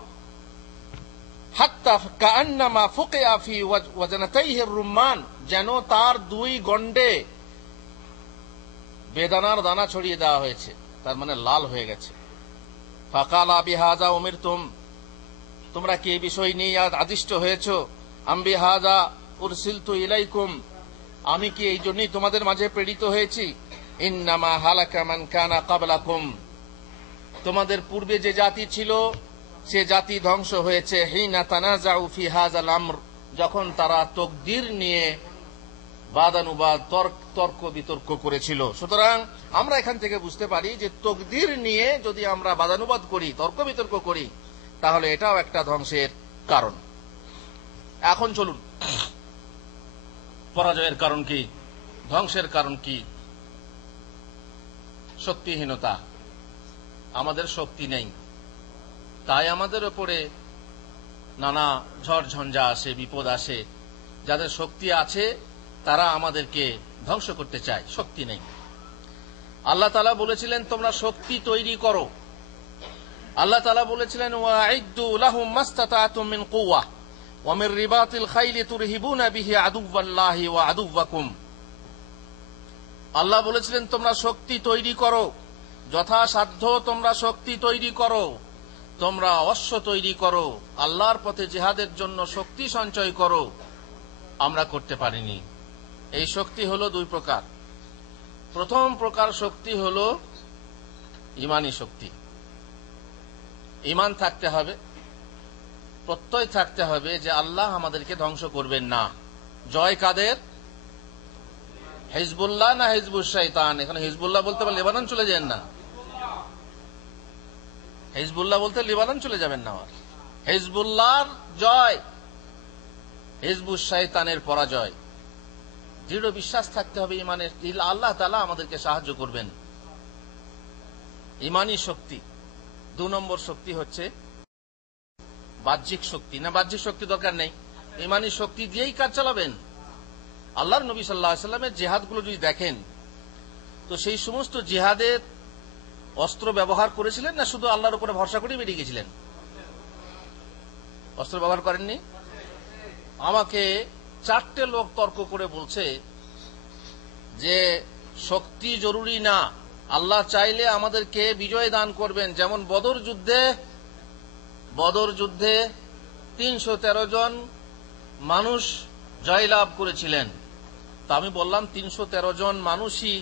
হাত্তা কাআন্নামা ফুকিয়া ফি ওয়াজনাতাইহি রুম্মান, যেন তার দুই গন্ডে বেদানার দানা ছড়িয়ে দেওয়া হয়েছে, তার মানে লাল হয়ে গেছে। ফাকালা বিহাযা উমিরতুম, তোমরা কি এই বিষয় নিয়ে আদিষ্ট হয়েছো? আম বিহাযা উরসিলতু ইলাইকুম, আমি কি এই জন্যই তোমাদের মাঝে প্রেরিত হয়েছি? ইন্নামা হালাকা মান কানা ক্বাবলাকুম, তোমাদের পূর্বে যে জাতি ছিল সে জাতি ধ্বংস হয়েছে। হিনা তানাযাউ ফি হাযাল আমর, যখন তারা তকদির নিয়ে বাদানুবাদ, তর্ক বিতর্ক করেছিল। সুতরাং আমরা এখান থেকে বুঝতে পারি যে তকদির নিয়ে যদি আমরা বাদানুবাদ করি, তর্ক বিতর্ক করি, তাহলে এটাও একটা ধ্বংসের কারণ। এখন চলুন, পরাজয়ের কারণ কি, ধ্বংসের কারণ কি? শক্তিহীনতা। আমাদের শক্তি নেই, তাই আমাদের উপরে নানা ঝড় ঝঞ্ঝা আসে, বিপদ আসে। যাদের শক্তি আছে তারা আমাদেরকে ধ্বংস করতে চায়, শক্তি নেই। আল্লাহ তাআলা বলেছিলেন তোমরা শক্তি তৈরি করো। আল্লাহ তাআলা বলেছিলেন ওয়াইদ্দু লাহুম মাসতাতাতুম মিন কুওয়া ওয়া মিন রিবাতিল খাইলি তুরহিবুনা বিহি আদুওয়াল্লাহি ওয়া আদুওয়াকুম। আল্লাহ বলেছিলেন তোমরা শক্তি তৈরি করো, যথাসাধ্য তোমরা শক্তি তৈরি করো, তোমরা অশ্ব তৈরি করো, আল্লাহর পথে জিহাদের জন্য শক্তি সঞ্চয় করো। আমরা করতে পারিনি। এই শক্তি হলো দুই প্রকার। প্রথম প্রকার শক্তি হলো ঈমানী শক্তি। ঈমান থাকতে হবে, প্রত্যয় থাকতে হবে যে আল্লাহ আমাদেরকে ধ্বংস করবেন না। জয় কাদের? হিজবুল্লাহ না হিজবুল শয়তান? এখানে হিজবুল্লাহ বলতে আবার লেবানন চলে যাবেন না। হিজবুল্লাহ বলতে লেবানন চলে যাবেন না। আমার হিজবুল্লাহর জয়, হিজবুল শয়তানের পরাজয়। দৃঢ় বিশ্বাস থাকতে হবে ইমানের। আল্লাহ তাআলা আমাদেরকে সাহায্য করবেন। ইমানি শক্তি। 2 নম্বর শক্তি হচ্ছে বাহ্যিক শক্তি। না, বাহ্যিক শক্তি দরকার নেই, ইমানি শক্তি দিয়েই কাজ চালাবেন। আল্লাহর নবী সাল্লাল্লাহু আলাইহি ওয়াসাল্লামের জিহাদগুলো যদি দেখেন, তো সেই সমস্ত জিহাদের অস্ত্র ব্যবহার করেছিলেন না শুধু আল্লাহর উপরে ভরসা করে বেরিয়ে গেছিলেন? অস্ত্র ব্যবহার করেননি। আমাকে 4টে লোক তর্ক করে বলছে যে শক্তি জরুরি না, আল্লাহ চাইলে আমাদেরকে বিজয় দান করবেন। যেমন বদর যুদ্ধে 313 জন মানুষ জয়লাভ করেছিলেন। তা আমি বললাম 313 জন মানুষই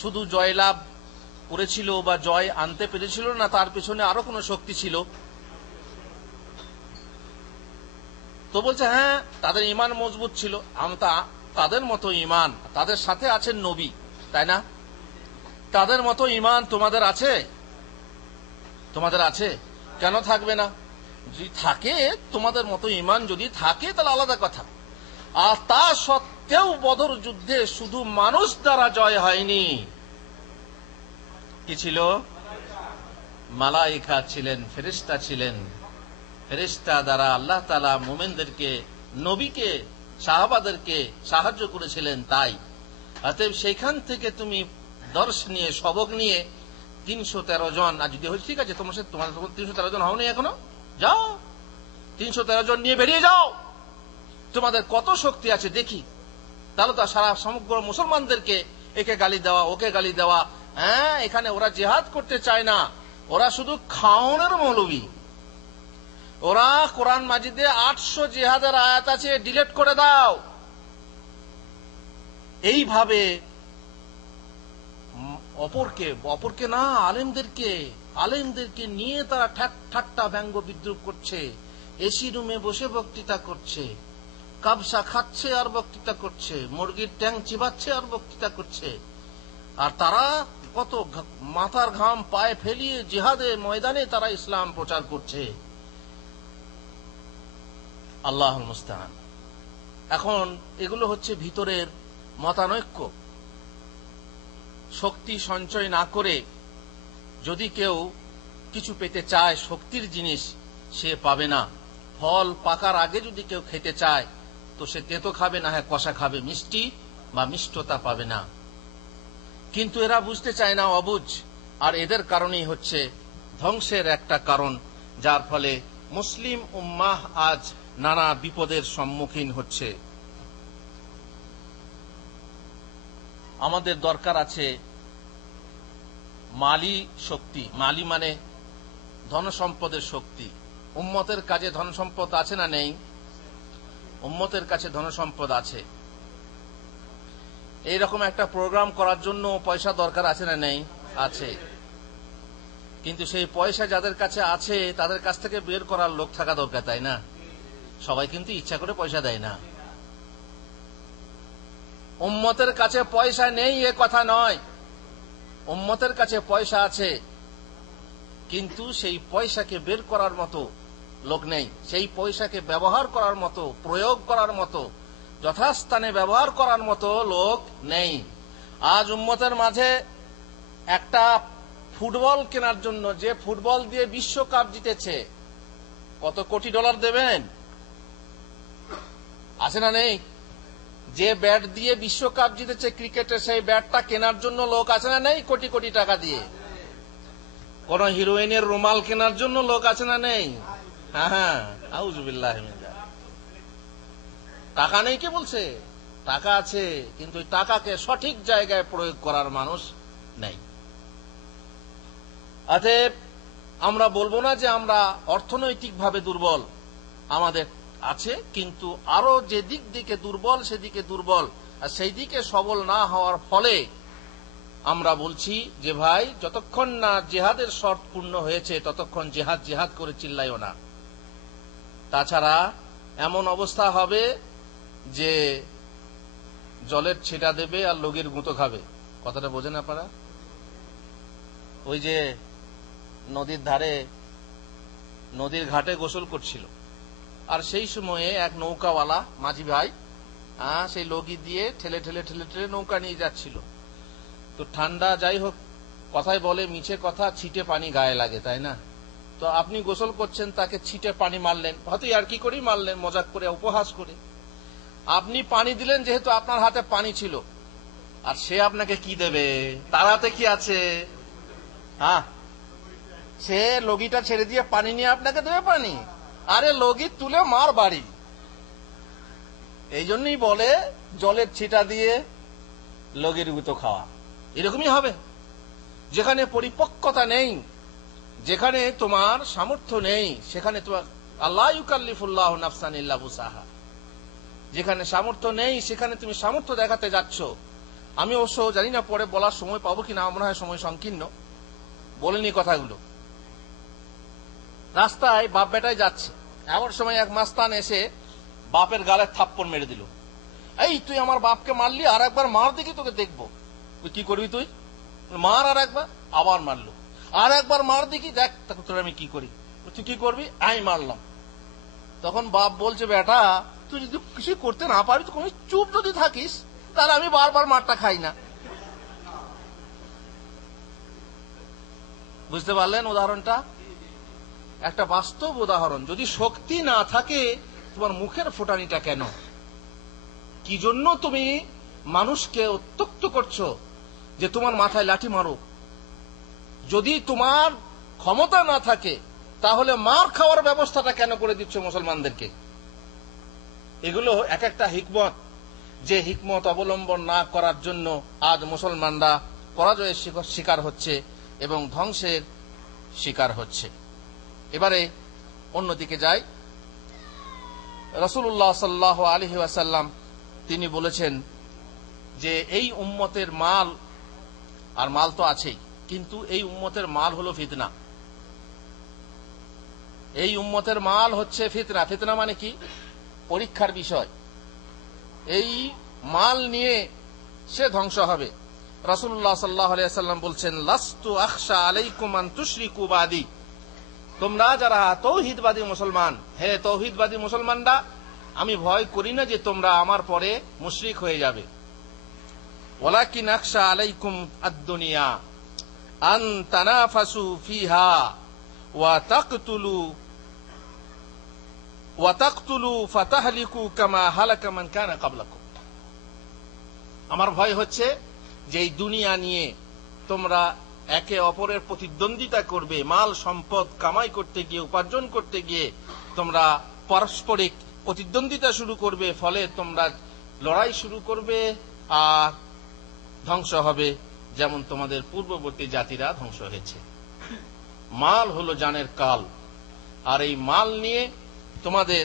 শুধু জয়লাভ করেছিল বা জয় আনতে পেরেছিল না, তার পিছনে আরো কোনো শক্তি ছিল? তো বলছে হ্যাঁ, তাদের ঈমান মজবুত ছিল। তাদের মতো ঈমান, তাদের সাথে আছেন নবী, তাই না? তাদের মতো ঈমান তোমাদের আছে? তোমাদের আছে? কেন থাকবে না? যদি থাকে, তোমাদের মতো ঈমান যদি থাকে তাহলে আলাদা কথা। আর তা সত্ত্বেও বদর যুদ্ধে শুধু মানুষ দ্বারা জয় হয়নি। কি ছিল? মালায়েকা ছিলেন, ফেরেশতা ছিলেন। ফেরেশতা দ্বারা আল্লাহ তাআলা মুমিনদেরকে, নবীকে, সাহাবাদেরকে সাহায্য করেছিলেন। তাই অতএব সেইখান থেকে তুমি দর্শ নিয়ে, সবক নিয়ে 313 জন, আর যদি হয়েছে ঠিক আছে, তোমাদের 313 জন হওনি এখনো, যাও 313 জন নিয়ে বেরিয়ে যাও, তোমাদের কত শক্তি আছে দেখি। তাহলে তো সারা সমগ্র মুসলমানদেরকে একে গালি দেওয়া, ওকে গালি দেওয়া, হ্যাঁ এখানে ওরা জিহাদ করতে চায় না, ওরা শুধু খাওনের মৌলবী। ওরা কোরআন মাজিদে 800 জিহাদের আয়াত আছে, ডিলিট করে দাও। এইভাবে অপরকে না, আলেমদেরকে নিয়ে তারা ঠাট্টা ব্যঙ্গ বিদ্রুপ করছে। এসি রুমে বসে বক্তৃতা করছে, কাবসা খাচ্ছে আর বক্তৃতা করছে, মুরগির ট্যাং চিবাচ্ছে আর বক্তৃতা করছে। আর তারা কত মাথার ঘাম পায়ে ফেলিয়ে জিহাদের ময়দানে তারা ইসলাম প্রচার করছে। আল্লাহুল মুস্তাআন। এখন এগুলো হচ্ছে ভিতরের মতানৈক্য। শক্তি সঞ্চয় না করে যদি কেউ কিছু পেতে চায়, শক্তির জিনিস সে পাবে না। ফল পাকার আগে যদি কেউ খেতে চায়, তো সে তেতো খাবে, না হয় কষা খাবে, মিষ্টি বা মিষ্টতা পাবে না। কিন্তু এরা বুঝতে চায় না, অবুঝ। আর এদের কারণেই হচ্ছে ধ্বংসের একটা কারণ, যার ফলে মুসলিম উম্মাহ আজ নানা বিপদের সম্মুখীন হচ্ছে। আমাদের দরকার আছে মালি শক্তি। মালি মানে ধনসম্পদের শক্তি। উম্মতের কাছে ধনসম্পদ আছে না নেই? উম্মতের কাছে ধনসম্পদ আছে। এইরকম একটা প্রোগ্রাম করার জন্য পয়সা দরকার আছে না নেই? আছে। কিন্তু সেই পয়সা যাদের কাছে আছে তাদের কাছ থেকে বের করার লোক থাকা দরকার, তাই না? সবাই কিন্তু ইচ্ছা করে পয়সা দেয় না। উম্মতের কাছে পয়সা নেই এ কথা নয়, উম্মতের কাছে পয়সা আছে, কিন্তু সেই পয়সাকে বের করার মতো লোক নেই। সেই পয়সাকে ব্যবহার করার মতো, প্রয়োগ করার মতো, যথাস্থানে ব্যবহার করার মতো লোক নেই। আজ উম্মতের মাঝে একটা ফুটবল কেনার জন্য, যে ফুটবল দিয়ে বিশ্বকাপ জিতেছে, কত কোটি ডলার দেবেন? আছে না নেই? যে ব্যাট দিয়ে বিশ্বকাপ জিতেছে ক্রিকেটে, সেই ব্যাটটা কেনার জন্য লোক আছে না নেই? কোটি কোটি টাকা দিয়ে। কোন হিরোইনের রুমাল কেনার জন্য লোক আছে না নেই? হ্যাঁ, আউযুবিল্লাহ মিন যালিক। টাকা নেই কে বলছে? টাকা আছে, কিন্তু ওই টাকাকে সঠিক জায়গায় প্রয়োগ করার মানুষ নেই। অতএব আমরা বলবো না যে আমরা অর্থনৈতিকভাবে দুর্বল, আমাদের আছে, কিন্তু আরো যে দিকে দুর্বল সেদিকে দুর্বল। আর সেই দিকে সবল না হওয়ার ফলে আমরা বলছি যে ভাই, যতক্ষণ না জিহাদের শর্ত পূর্ণ হয়েছে ততক্ষণ জিহাদ জিহাদ করে চিল্লাইও না। তাছাড়া এমন অবস্থা হবে যে জলের ছিটা দেবে আর লগির গুঁতো খাবে। কথাটা বোঝেন আপনারা? ওই যে নদীর ধারে, নদীর ঘাটে গোসল করছিল, আর সেই সময়ে এক নৌকাওয়ালা মাঝি ভাই সেই লগি দিয়ে ঠেলে ঠেলে ঠেলে ঠেলে নৌকা নিয়ে যাচ্ছিল। তো ঠান্ডা, যাই হোক, কথায় বলে মিছে কথা, ছিটে পানি গায়ে লাগে, তাই না? তো আপনি গোসল করছেন, তাকে ছিটে পানি মারলেন, হয়তো আর কি করেই মারলেন, মজাক করে, উপহাস করে। আপনি পানি দিলেন যেহেতু আপনার হাতে পানি ছিল, আর সে আপনাকে কি দেবে? তার হাতে কি আছে? সে লগিটা ছেড়ে দিয়ে পানি নিয়ে আপনাকে দেবে পানি? আরে লগি তুলে মার বাড়ি। এই জন্যই বলে জলের ছিটা দিয়ে লগির গুঁতো খাওয়া। এরকমই হবে। যেখানে পরিপক্কতা নেই, যেখানে তোমার সামর্থ্য নেই, সেখানে তোমার আল্লাহ ইউকাল্লিফুল্লাহু নাফসান ইল্লা বুসাহা, যেখানে সামর্থ্য নেই সেখানে তুমি সামর্থ্য দেখাতে যাচ্ছ। আমি অবশ্য জানি না পরে বলার সময় পাবো কিনা, মনে হয় সময় সংকীর্ণ, বলিনি কথাগুলো। রাস্তায় বাপ বেটায় যাচ্ছে, এমন সময় এক মাস্তান এসে বাপের গালে থাপ্পড় মেরে দিল। এই তুই আমার বাপকে মারলি, আর একবার মার দেখি, তোকে দেখবো। তুই কি করবি? তুই মার, আর একবার। আবার মারলো, আর একবার মার দেখি, দেখ তোর আমি কি করি। তুই কি করবি? আমি মারলাম। তখন বাপ বলছে, বেটা তুই যদি কিছু করতে না পারিস, তুমি চুপ যদি থাকিস, তাহলে আমি বারবার মারটা খাই না। বুঝতে পারলেন উদাহরণটা? একটা বাস্তব উদাহরণ। যদি শক্তি না থাকে, তোমার মুখের ফোটানিটা কেন? কি জন্য তুমি মানুষকে উত্ত্যক্ত করছো যে তোমার মাথায় লাঠি মারো? যদি তোমার ক্ষমতা না থাকে, তাহলে মার খাওয়ার ব্যবস্থাটা কেন করে দিচ্ছ মুসলমানদেরকে? এগুলো এক একটা হিকমত, যে হিকমত অবলম্বন না করার জন্য আজ মুসলমানরা পরাজয়ের শিকার হচ্ছে এবং ধ্বংসের শিকার হচ্ছে। এবারে অন্যদিকে যাই। রাসূলুল্লাহ সাল্লাল্লাহু আলাইহি ওয়াসাল্লাম তিনি বলেছেন যে এই উম্মতের মাল, আর মাল তো আছেই, কিন্তু এই উম্মতের মাল হলো ফিতনা। এই উম্মতের মাল হচ্ছে ফিতনা। ফিতনা মানে কি? পরীক্ষার বিষয়। এই মাল নিয়ে সে ধ্বংস হবে। রাসূলুল্লাহ সাল্লাল্লাহু আলাইহি ওয়াসাল্লাম বলছেন, লাস্তু আখশা আলাইকুম আন তুশরিকু বাদি। তোমরা যারা তৌহিদবাদী মুসলমান, হে তৌহিদবাদী মুসলমানরা, আমি ভয় করি না যে তোমরা আমার পরে মুশরিক হয়ে যাবে। ওয়ালাকিন আখশা আলাইকুম আদ-দুনিয়া আন তানাফাসু ফিহা ওয়া তাকতুলু ফাতাহলিকু কামা হালাকা মান কানা ক্বাবলাকুম। আমার ভয় হচ্ছে যে এই দুনিয়া নিয়ে তোমরা একে অপরের প্রতিদ্বন্দ্বিতা করবে, মাল সম্পদ কামাই করতে গিয়ে, উপার্জন করতে গিয়ে তোমরা পারস্পরিক প্রতিদ্বন্দ্বিতা শুরু করবে, ফলে তোমরা লড়াই শুরু করবে আর ধ্বংস হবে, যেমন তোমাদের পূর্ববর্তী জাতিরা ধ্বংস হয়েছে। মাল হলো জানের কাল, আর এই মাল নিয়ে তোমাদের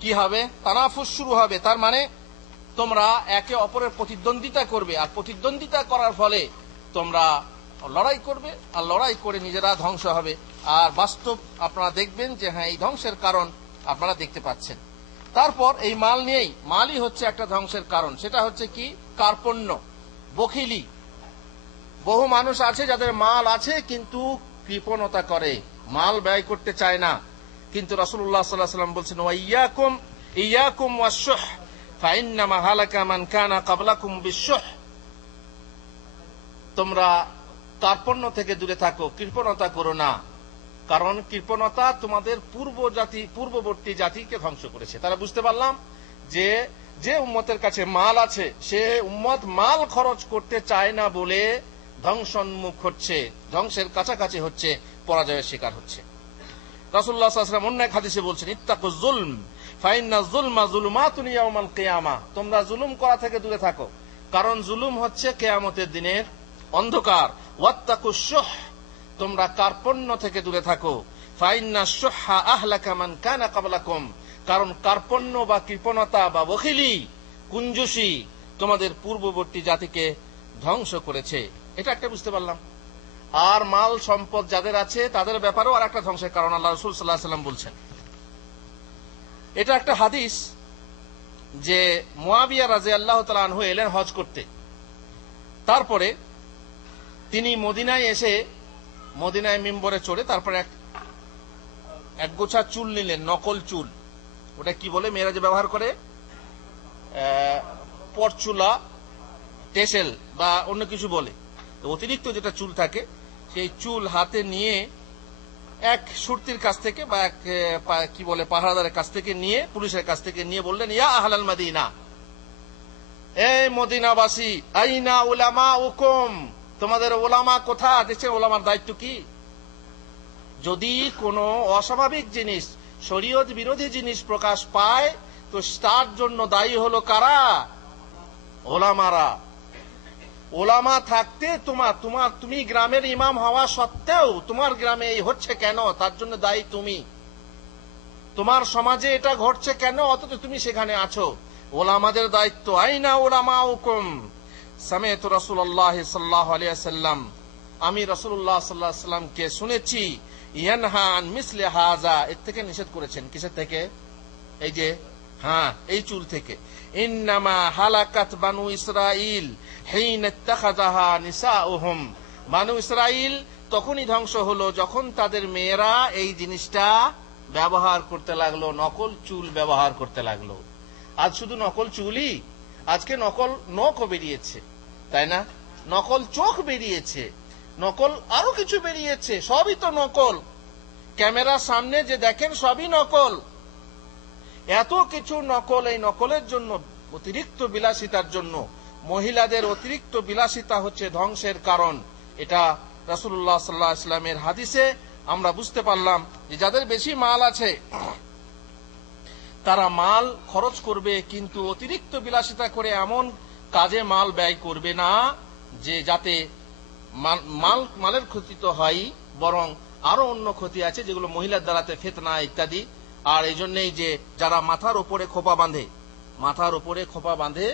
কি হবে? তানাফুস শুরু হবে। তার মানে তোমরা একে অপরের প্রতিদ্বন্দ্বিতা করবে, আর প্রতিদ্বন্দ্বিতা করার ফলে তোমরা লড়াই করবে, আর লড়াই করে নিজেরা ধ্বংস হবে। আর বাস্তব আপনারা দেখবেন যে হ্যাঁ, এই ধ্বংসের কারণ আপনারা দেখতে পাচ্ছেন। তারপর এই মাল নিয়েই, মালই হচ্ছে একটা ধ্বংসের কারণ। সেটা হচ্ছে কি? কার্পণ্য, বখিলি। বহু মানুষ আছে যাদের মাল আছে কিন্তু কৃপণতা করে, মাল ব্যয় করতে চায় না। কিন্তু রাসূলুল্লাহ সাল্লাল্লাহু আলাইহি ওয়াসাল্লাম বলছেন, ইয়াকুম ওয়াশ-শুহ ফাইন্নামা হালাকা মান কানা ক্বাবলাকুম বিশ-শুহ। তোমরা কার্পণ্য থেকে দূরে থাকো, কৃপণতা করো না, কারণ কৃপণতা তোমাদের পূর্ববর্তী জাতিকে ধ্বংস করেছে। তারা বুঝতে পারলাম যে যে উম্মতের কাছে মাল আছে, সে উম্মত মাল খরচ করতে চায় না বলে ধ্বংসোন্মুখ হচ্ছে, ধ্বংসের কাছাকাছি হচ্ছে, পরাজয়ের শিকার হচ্ছে। রাসূলুল্লাহ সাল্লাল্লাহু আলাইহি ওয়াসাল্লাম অন্য এক হাদিসে বলছেন, ইত্তাকুজ যুলম ফাইন্না যুলমা যুলুমাতুন ইয়াউমাল কিয়ামা। তোমরা জুলুম করা থেকে দূরে থাকো, কারণ জুলুম হচ্ছে কিয়ামতের দিনের অন্ধকার। ওয়াত্তাকুশ শুহ, তোমরা কার্পণ্য থেকে দূরে থাকো। ফাইন্না শুহা আহলাকা মান কানা ক্বাবলাকুম, কারণ কার্পণ্য বা কৃপণতা বা বখিলি, কুঞ্জুসি তোমাদের পূর্ববর্তী জাতিকে ধ্বংস করেছে। এটা একটা বুঝতে পারলাম। আর মাল সম্পদ যাদের আছে তাদের ব্যাপারেও আর একটা ধ্বংসের কারণ আল্লাহ রাসূল সাল্লাল্লাহু আলাইহি ওয়াসাল্লাম বলছেন। এটা একটা হাদিস যে মুয়াবিয়া রাদিয়াল্লাহু তাআলা আনহু এলেন হজ করতে। তারপরে তিনি মদিনায় এসে মদিনায় মিম্বরে চড়ে তারপরে এক গোছা চুল নিলেন, নকল চুল। ওটা কি বলে মেয়েরা যে ব্যবহার করে, পরচুলা, টেসেল বা অন্য কিছু বলে, অতিরিক্ত যেটা চুল থাকে সেই চুল হাতে নিয়ে এক সুরতির কাছ থেকে বা এক কি বলে পাহারাদারের কাছ থেকে নিয়ে, পুলিশের কাছ থেকে নিয়ে বললেন, ইয়া আহলাল মদিনা, এই মদিনাবাসী, আইনা উলামাউকুম, তোমাদের ওলামা কোথায়? দেখছেন ওলামার দায়িত্ব কি? যদি কোনো অস্বাভাবিক জিনিস, শরীয়ত বিরোধী জিনিস প্রকাশ পায় তো তার জন্য দায়ী হলো কারা? ওলামারা। ওলামা থাকতে তুমি গ্রামের ইমাম হওয়া সত্ত্বেও তোমার গ্রামে এই হচ্ছে কেন, তার জন্য দায়ী তুমি। তোমার সমাজে এটা ঘটছে কেন, অথচ তুমি সেখানে আছো। ওলামাদের দায়িত্ব। আইনা উলামাউকুম। সামি'তু রাসূলুল্লাহ সাল্লাল্লাহু আলাইহি ওয়াসাল্লাম, আমি রাসূলুল্লাহ সাল্লাল্লাহু আলাইহি ওয়াসাল্লামকে শুনেছি, ইয়ানহা আন মিসলি হাযা, এর থেকে নিষেধ করেছেন। কিসের থেকে? এই যে এই চুল থেকে। ইন্নামা হালাকাত বানু ইসরাইল হিনা ইত্তাখাযাহা নিসাউহুম, বানু ইসরাইল তখনই ধ্বংস হলো যখন তাদের মেয়েরা এই জিনিসটা ব্যবহার করতে লাগলো, নকল চুল ব্যবহার করতে লাগলো। আজ শুধু নকল চুলই, আজকে নকল নখও বেরিয়েছে, তাই না? নকল চোখ বেরিয়েছে, নকল আরো কিছু বেরিয়েছে, সবই তো নকল। ক্যামেরার সামনে যে দেখেন সবই নকল। এত কিছু নকল, এই নকলের জন্য, অতিরিক্ত বিলাসিতার জন্য, মহিলাদের অতিরিক্ত বিলাসিতা হচ্ছে ধ্বংসের কারণ। এটা রাসূলুল্লাহ সাল্লাল্লাহু আলাইহি ওয়াসাল্লামের হাদিসে আমরা বুঝতে পারলাম যে যাদের বেশি মাল আছে তারা মাল খরচ করবে, কিন্তু অতিরিক্ত বিলাসিতা করে এমন কাজে মাল ব্যয় করবে না যে যাতে মালের ক্ষতি তো হয়, বরং আরো অন্য ক্ষতি আছে যেগুলো মহিলার দ্বারাতে ফিতনা ইত্যাদি। আর এই জন্যই যে যারা মাথার উপরে খোপা বাঁধে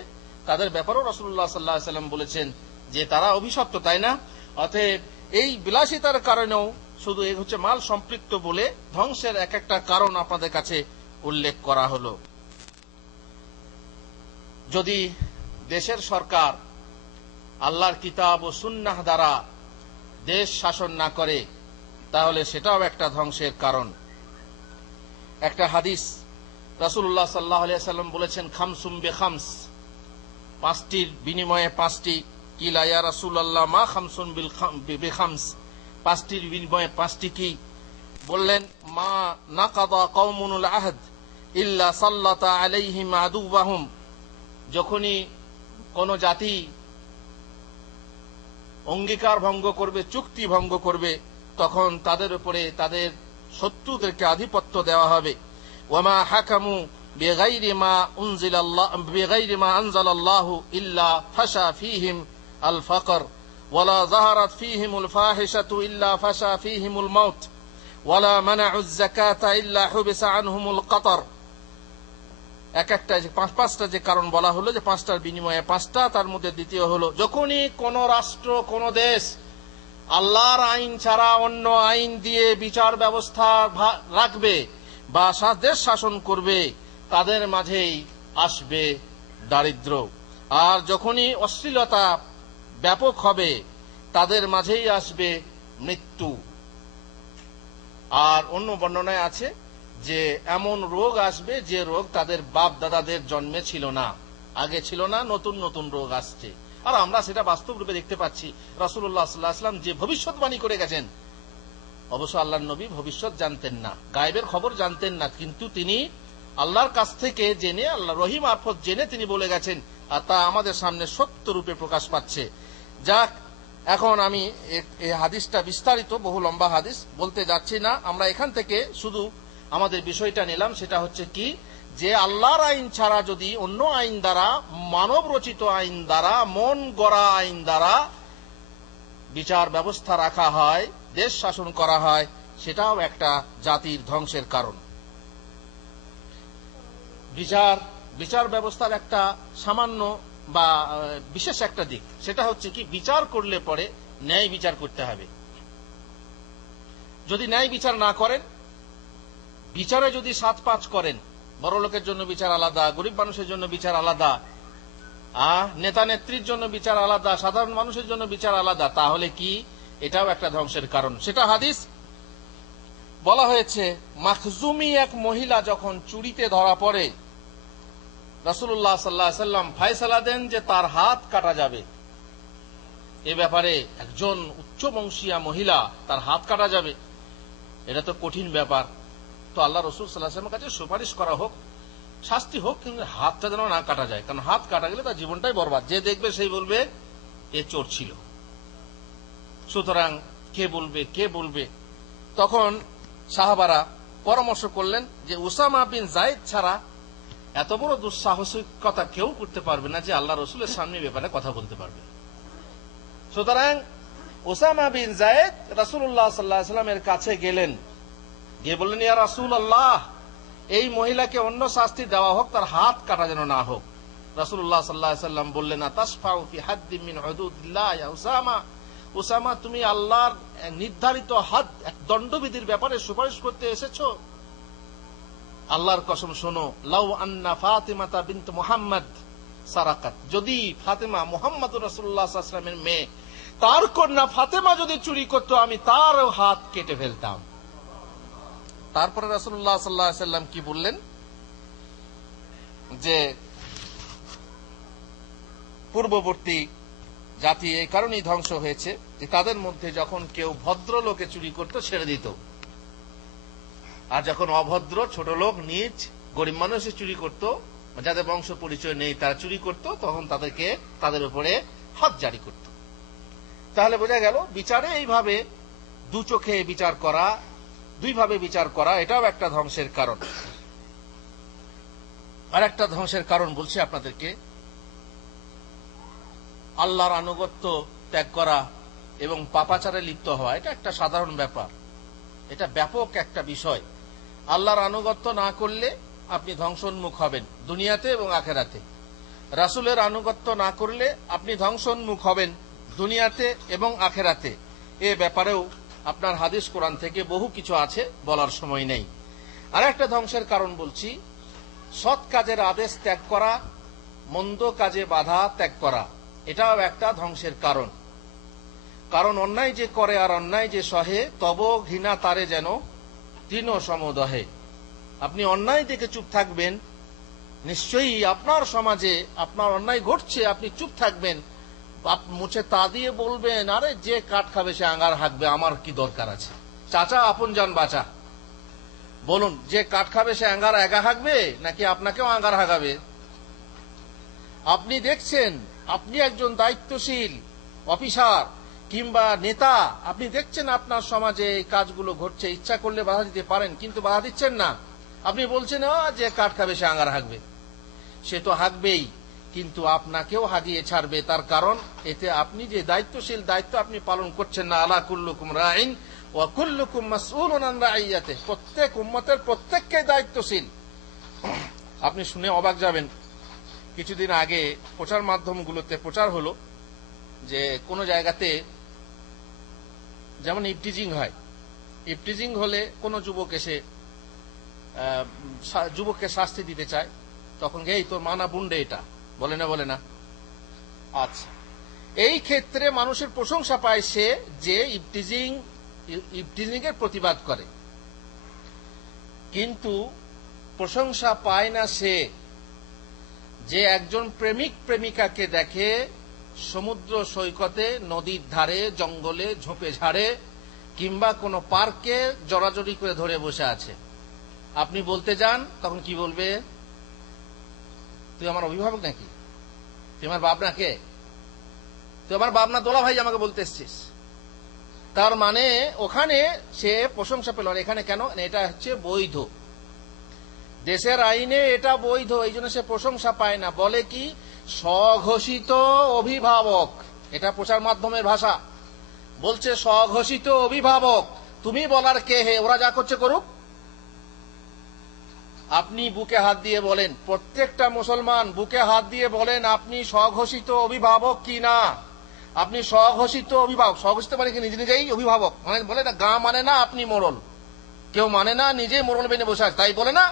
তাদের ব্যাপারেও রাসূলুল্লাহ সাল্লাল্লাহু আলাইহি ওয়াসাল্লাম বলেছেন যে তারা অভিশপ্ত, তাই না? অতএব এই বিলাসিতার কারণেও শুধু এই হচ্ছে মাল সম্পৃক্ত বলে ধ্বংসের এক একটা কারণ আপনাদের কাছে উল্লেখ করা হলো। যদি দেশের সরকার আল্লাহর কিতাব ও সুন্নাহ দ্বারা দেশ শাসন না করে তাহলে সেটাও একটা ধ্বংসের কারণ। একটা হাদিস রাসূলুল্লাহ সাল্লাল্লাহু আলাইহি ওয়াসাল্লাম বলেছেন, খামসুম বিখামস, পাঁচটির বিনিময়ে পাঁচটি। কিলা ইয়া রাসূলুল্লাহ মা খামসুন বিখামস, পাঁচটির বিনিময়ে পাঁচটি কি? বললেন, মা নাকাদা কওমুল আহদ ইল্লা সাল্লাতা আলাইহিম আদুওয়াহুম, যখনই কোন জাতি অঙ্গীকার ভঙ্গ করবে, চুক্তি ভঙ্গ করবে, তখন তাদের উপরে তাদের শত্রুদেরকে আধিপত্য দেওয়া হবে। ওয়ামা হাকামু বিগাইরি মা আনজালাল্লাহু ইল্লা ফাশা ফীহিম আল ফাকর ওয়ালা যাহারাত ফীহিমুল ফাহিশাতু ইল্লা ফাশা ফীহিমুল মাউত ওয়ালা মানাউয যাকাতা ইল্লা হুবিসা আনহুমুল কাতার। একটা যে পাঁচটা যে কারণ বলা হলো, যে পাঁচটার বিনিময়ে পাঁচটা, তার মধ্যে দ্বিতীয় হলো যখনই কোন রাষ্ট্র, কোন দেশ আল্লাহর আইন ছাড়া অন্য আইন দিয়ে বিচার ব্যবস্থা রাখবে বা দেশ শাসন করবে, তাদের মাঝেই আসবে দারিদ্র্য। আর যখনই অশ্লীলতা ব্যাপক হবে তাদের মাঝেই আসবে মৃত্যু। আর অন্য বর্ণনায় আছে যে এমন রোগ আসবে যে রোগ তাদের বাপ দাদাদের জন্মে ছিল না, আগে ছিল না, নতুন নতুন রোগ আসছে। আর আমরা সেটা বাস্তব রূপে দেখতে পাচ্ছি। রাসূলুল্লাহ সাল্লাল্লাহু আলাইহি ওয়াসাল্লাম যে ভবিষ্যৎবাণী করে গেছেন, অবশ্য আল্লাহর নবী ভবিষ্যৎ জানতেন না, গায়েবের খবর জানতেন না, কিন্তু তিনি আল্লাহর কাছ থেকে জেনে, আল্লাহ রহি মারফত জেনে তিনি বলে গেছেন, আর তা আমাদের সামনে সত্য রূপে প্রকাশ পাচ্ছে। যাক, এখন আমি এই হাদিসটা বিস্তারিত, বহু লম্বা হাদিস বলতে যাচ্ছি না। আমরা এখান থেকে শুধু আমাদের বিষয়টা নিলাম, সেটা হচ্ছে কি, যে আল্লাহর আইন ছাড়া যদি অন্য আইন দ্বারা, মানব রচিত আইন দ্বারা, মন গড়া আইন দ্বারা বিচার ব্যবস্থা রাখা হয়, দেশ শাসন করা হয়, সেটাও একটা জাতির ধ্বংসের কারণ। বিচার ব্যবস্থার একটা সামান্য বা বিশেষ একটা দিক, সেটা হচ্ছে কি, বিচার করলে পরে ন্যায় বিচার করতে হবে। যদি ন্যায় বিচার না করেন, বিচারে যদি ৭-৫ করেন, বড় লোকের জন্য বিচার আলাদা, গরিব মানুষের জন্য বিচার আলাদা, নেতা নেত্রীর জন্য বিচার আলাদা, সাধারণ মানুষের জন্য বিচার আলাদা। তাহলে কি এটাও একটা ধ্বংসের কারণ? সেটা হাদিস বলা হয়েছে, মাখজুমি এক মহিলা যখন চুরিতে ধরা পড়ে, রাসূলুল্লাহ সাল্লাল্লাহু আলাইহি ওয়াসাল্লাম ফয়সালা দেন যে তার হাত কাটা যাবে। এ ব্যাপারে একজন উচ্চ বংশীয়া মহিলা, তার হাত কাটা যাবে, এটা তো কঠিন ব্যাপার। তো আল্লাহ রাসূল সাল্লাল্লাহু আলাইহি ওয়াসাল্লামের কাছে সুপারিশ করা হোক, শাস্তি হোক, কিন্তু হাতটা যেন না কাটা যায়, কারণ হাত কাটা গেলে তার জীবনটাই বরবাদ। যে দেখবে সেই বলবে এ চোর ছিল। সুতরাং কে বলবে? তখন সাহাবারা পরামর্শ করলেন যে উসামা বিন যায়েদ ছাড়া এত বড় দুঃসাহসিকতা কেউ করতে পারবে না যে আল্লাহ রসুলের সামনে ব্যাপারে কথা বলতে পারবে। সুতরাং উসামা বিন যায়েদ রাসূলুল্লাহ সাল্লাল্লাহু আলাইহি ওয়াসাল্লামের কাছে গেলেন, গিয়ে বললেন, ইয়া রাসূলুল্লাহ, এই মহিলাকে অন্য শাস্তি দেওয়া হোক, তার হাত কাটা যেন না হোক। রাসূলুল্লাহ সাল্লাল্লাহু আলাইহি ওয়াসাল্লাম বললেন, আতাশফাউ ফি হাদ্দিন মিন হুদুদিল্লাহ ইয়া উসামা, উসামা তুমি আল্লাহর নির্ধারিত হাদ, এক দণ্ডবিধির ব্যাপারে সুপারিশ করতে এসেছো? আল্লাহর কসম শোনো, লাউ আন্না ফাতিমাতা বিনত মুহাম্মদ সারাকাত, যদি ফাতেমা মুহাম্মদুর রাসূলুল্লাহ সাল্লাল্লাহু আলাইহি ওয়াসাল্লামের মেয়ে, তার কন্যা ফাতেমা যদি চুরি করতো, আমি তার হাত কেটে ফেলতাম। তারপরে রাসূলুল্লাহ সাল্লাল্লাহু আলাইহি ওয়াসাল্লাম কি বললেন যে পূর্ববর্তী জাতি এই কারণেই ধ্বংস হয়েছে যে তাদের মধ্যে যখন কেউ ভদ্র লোকে চুরি করত ছেড়ে দিত, আর যখন অভদ্র ছোট লোক নিজ গরিব মানুষে চুরি করত, যাদের বংশ পরিচয় নেই তারা চুরি করত, তখন তাদের উপরে হদ জারি করত। তাহলে বোঝা গেল বিচারে এইভাবে দু চোখে বিচার করা, দুইভাবে বিচার করা, এটাও একটা ধ্বংসের কারণ। আর একটা ধ্বংসের কারণ বলছি আপনাদেরকে, আল্লাহর আনুগত্য ত্যাগ করা এবং পাপাচারে লিপ্ত হওয়া। এটা একটা সাধারণ ব্যাপার, এটা ব্যাপক একটা বিষয়। আল্লাহর আনুগত্য না করলে আপনি ধ্বংসোন্মুখ হবেন দুনিয়াতে এবং আখেরাতে। রাসূলের আনুগত্য না করলে আপনি ধ্বংসোন্মুখ হবেন দুনিয়াতে এবং আখেরাতে। এ ব্যাপারেও আপনার হাদিস কোরআন থেকে বহু কিছু আছে, বলার সময় নেই। আর একটা ধ্বংসের কারণ বলছি, সৎ কাজের আদেশ ত্যাগ করা, মন্দ কাজে বাধা ত্যাগ করা, এটাও একটা ধ্বংসের কারণ। কারণ অন্যায় যে করে আর অন্যায় যে সহে, তব ঘৃণা তারে যেন তৃণ সমদহে। আপনি অন্যায় দেখে চুপ থাকবেন, নিশ্চয়ই আপনার সমাজে আপনার অন্যায় ঘটছে, আপনি চুপ থাকবেন, মুছে তা দিয়ে বলবেন, আরে যে কাঠ খাবে সে আঙ্গার হাঁকবে, আমার কি দরকার আছে? চাচা আপন জান বাঁচা, বলুন, যে কাঠ খাবে সে আঙ্গার একা হাঁকবে নাকি আপনাকেও আঙ্গার হাঁকাবে? আপনি দেখছেন, আপনি একজন দায়িত্বশীল অফিসার কিংবা নেতা, আপনি দেখছেন আপনার সমাজে এই কাজগুলো ঘটছে, ইচ্ছা করলে বাধা দিতে পারেন, কিন্তু বাধা দিচ্ছেন না। আপনি বলছেন যে কাঠ খাবে সে আঙ্গার হাঁকবে, সে তো হাঁকবেই, কিন্তু আপনাকেও হাগিয়ে ছাড়বে। তার কারণ এতে আপনি যে দায়িত্বশীল, দায়িত্ব আপনি পালন করছেন না। আলা কুল্লুকুম রাইন ওয়া কুল্লুকুম মাসউলুন আন রাইয়াতে, প্রত্যেক উম্মতের প্রত্যেককে দায়িত্বশীল। আপনি শুনে অবাক যাবেন, কিছুদিন আগে প্রচার মাধ্যমগুলোতে প্রচার হলো যে কোন জায়গাতে যেমন ইফটিজিং হয়, ইফটিজিং হলে কোন যুবক এসে যুবককে শাস্তি দিতে চায়, তখন এই তোর মানা বুন্ডে, এটা বলে না। আচ্ছা, এই ক্ষেত্রে মানুষের প্রশংসা পায় সে যে ইফটিজিং এর প্রতিবাদ করে, কিন্তু প্রশংসা পায় না সে যে একজন প্রেমিক প্রেমিকাকে দেখে সমুদ্র সৈকতে, নদীর ধারে, জঙ্গলে, ঝোপে ঝাড়ে কিংবা কোনো পার্কে জড়াজড়ি করে ধরে বসে আছে। আপনি বলতে যান, তখন কি বলবে? তুই আমার অভিভাবক নাকি? তুই আমার বাপ না? কে তুই? আমার বাপ না দোলা ভাই, আমাকে বলতে এসছিস? তার মানে ওখানে সে প্রশংসা পেল, আর এখানে কেন? এটা হচ্ছে বৈধ, দেশের আইনে এটা বৈধ, এই জন্য সে প্রশংসা পায় না। বলে কি? স্বঘোষিত অভিভাবক। এটা প্রচার মাধ্যমের ভাষা, বলছে স্বঘোষিত অভিভাবক। তুমি বলার কে হে? ওরা যা করছে করুক। আপনি বুকে হাত দিয়ে বলেন, প্রত্যেকটা মুসলমান বুকে হাত দিয়ে বলেন, আপনি স্বঘোষিত অভিভাবক কি না? আপনি স্বঘোষিত অভিভাবক। স্বঘোষিত মানে কি? নিজে নিজেই অভিভাবক মানে বলে না, গা মানে না আপনি মোড়ল, কেউ মানে না নিজে মোড়ল বেনে বসে আছে, তাই বলে না।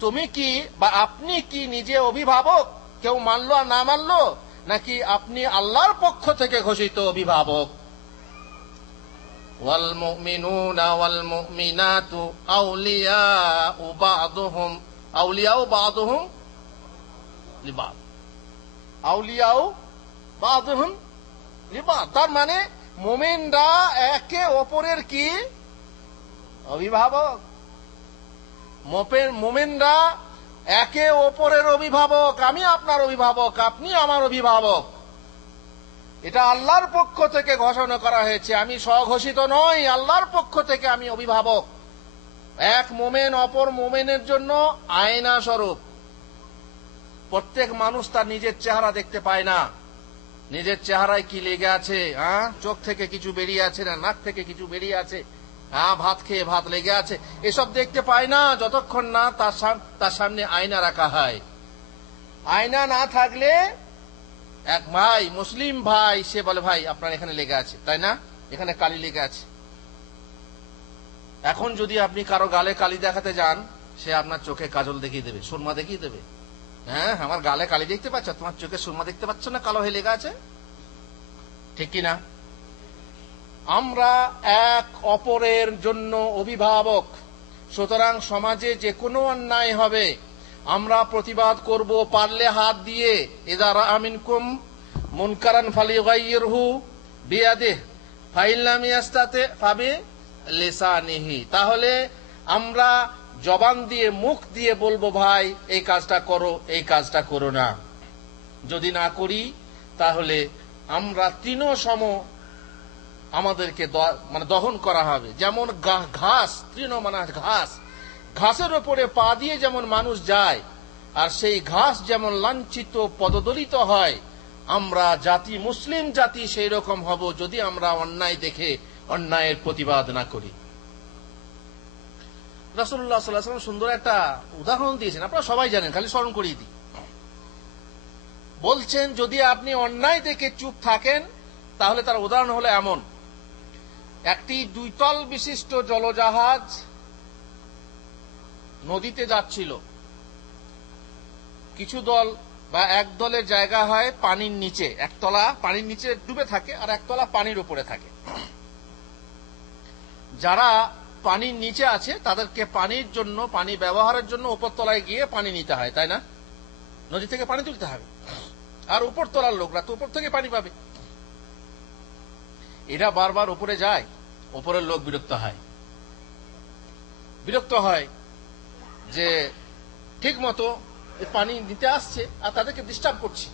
তুমি কি বা আপনি কি নিজে অভিভাবক, কেউ মানলো আর না মানলো, নাকি আপনি আল্লাহর পক্ষ থেকে ঘোষিত অভিভাবক? ওয়াল মুমিনুনা ওয়াল মুমিনাতু আউলিয়াউ বা'দুহুম লিবা'দ, আউলিয়াউ বা'দুহুম লিবা'দ। তার মানে মুমিনরা একে অপরের কি অভিভাবক। মুমিনরা একে অপরের অভিভাবক। আমি আপনার অভিভাবক, আপনি আমার অভিভাবক। এটা আল্লাহর পক্ষ থেকে ঘোষণা করা হয়েছে, আমি স্বঘোষিত নই, আল্লাহর পক্ষ থেকে আমি অভিভাবক। এক মুমিন অপর মুমিনের জন্য আয়না স্বরূপ। প্রত্যেক মানুষ তার নিজের চেহারা দেখতে পায় না, নিজের চেহারায় কি লেগে আছে, চোখ থেকে কিছু বেরিয়ে আছে না নাক থেকে কিছু বেরিয়ে আছে, ভাত খেয়ে ভাত লেগে আছে, এসব দেখতে পায় না যতক্ষণ না তার সামনে আয়না রাখা হয়। আয়না না থাকলে এক ভাই, মুসলিম ভাই, সে বলে ভাই আপনার এখানে লেগে আছে, তাই না, এখানে কালি লেগে আছে। এখন যদি আপনি কারো গালে কালি দেখাতে যান, সে আপনার চোখে কাজল দেখিয়ে দেবে, সুরমা দেখিয়ে দেবে। হ্যাঁ, আমার গালে কালি দেখতে পাচ্ছ, তোমার চোখে সুরমা দেখতে পাচ্ছ না, কালো হয়ে লেগে আছে, ঠিক কিনা? আমরা এক অপরের জন্য অভিভাবক। সুতরাং সমাজে যে কোনো অন্যায় হবে আমরা প্রতিবাদ করব, পারলে হাত দিয়ে। ইযা রাআ মিনকুম মুনকারান ফালিয়ুগাইয়িরহু বিয়াদিহি ফাইন লাম ইয়াস্তাতি ফাবিলিসানিহি। তাহলে আমরা জবান দিয়ে, মুখ দিয়ে বলবো ভাই এই কাজটা করো, এই কাজটা করো না। যদি না করি তাহলে আমরা তৃণসম আমাদেরকে মানে দহন করা হবে। যেমন ঘাস, তৃণ মানে ঘাস, ঘাসের উপরে পা দিয়ে যেমন মানুষ যায়, আর সেই ঘাস যেমন লাঞ্ছিত পদদলিত হয়, আমরা জাতি, মুসলিম জাতি সেই রকম হব যদি আমরা অন্যায় দেখে অন্যায়ের প্রতিবাদ না করি। রাসূলুল্লাহ সাল্লাল্লাহু আলাইহি ওয়াসাল্লাম সুন্দর একটা উদাহরণ দিয়েছেন, আপনারা সবাই জানেন, খালি স্মরণ করিয়ে দিই। বলছেন যদি আপনি অন্যায় দেখে চুপ থাকেন, তাহলে তার উদাহরণ হলো এমন: একটি 2 তল বিশিষ্ট জলজাহাজ নদীতে যাচ্ছিল। কিছু দল বা এক দলের জায়গা হয় পানির নিচে, একতলা পানির নিচে ডুবে থাকে আর একতলা পানির উপরে থাকে। যারা পানির নিচে আছে তাদেরকে পানির জন্য, পানি ব্যবহারের জন্য উপরতলায় গিয়ে পানি নিতে হয়, তাই না? নদী থেকে পানি তুলতে হবে। আর উপরতলার লোকরা তো উপর থেকে পানি পাবে। এরা বারবার উপরে যায়, উপরের লোক বিরক্ত হয় যে ঠিক মতো পানি নিতে আসছে আর তাদেরকে ডিস্টার্ব করছে,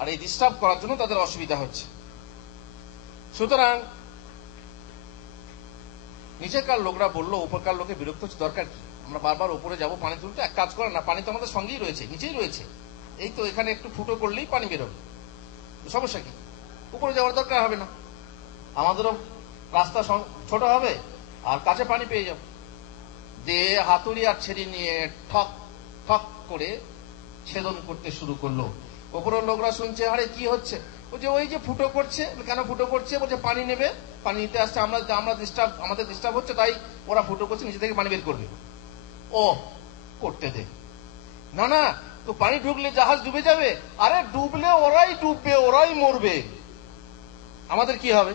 আর এই ডিস্টার্ব করার জন্য তাদের অসুবিধা হচ্ছে। সুতরাং নিচেকার লোকরা বললো উপরকার লোকে বিরক্ত হচ্ছে, দরকার কি, আমরা বারবার উপরে যাব পানি তুলতে, এক কাজ করে না, পানি তো আমাদের সঙ্গেই রয়েছে, নিচেই রয়েছে, এই তো এখানে একটু ফুটো করলেই পানি বেরোবে, সমস্যা কি, উপরে যাওয়ার দরকার হবে না, আমাদেরও রাস্তা ছোট হবে আর কাছে পানি পেয়ে যাব। দিয়ে হাতুড়ি আর ছেড়ি নিয়ে ঠক ঠক করে ছেদন করতে শুরু করলো। উপরের লোকরা শুনছে, আরে কি হচ্ছে, বলছে ওই যে ফুটো করছে। কেন ফুটো করছে? বলছে পানি নেবে, পানি নিতে আসছে, আমাদের ডিস্টার্ব হচ্ছে, তাই ওরা ফুটো করছে, নিচে থেকে পানি বের করবে। ও করতে দে না, না তো পানি ঢুকলে জাহাজ ডুবে যাবে। আরে ডুবলে ওরাই ডুববে, ওরাই মরবে, আমাদের কি হবে?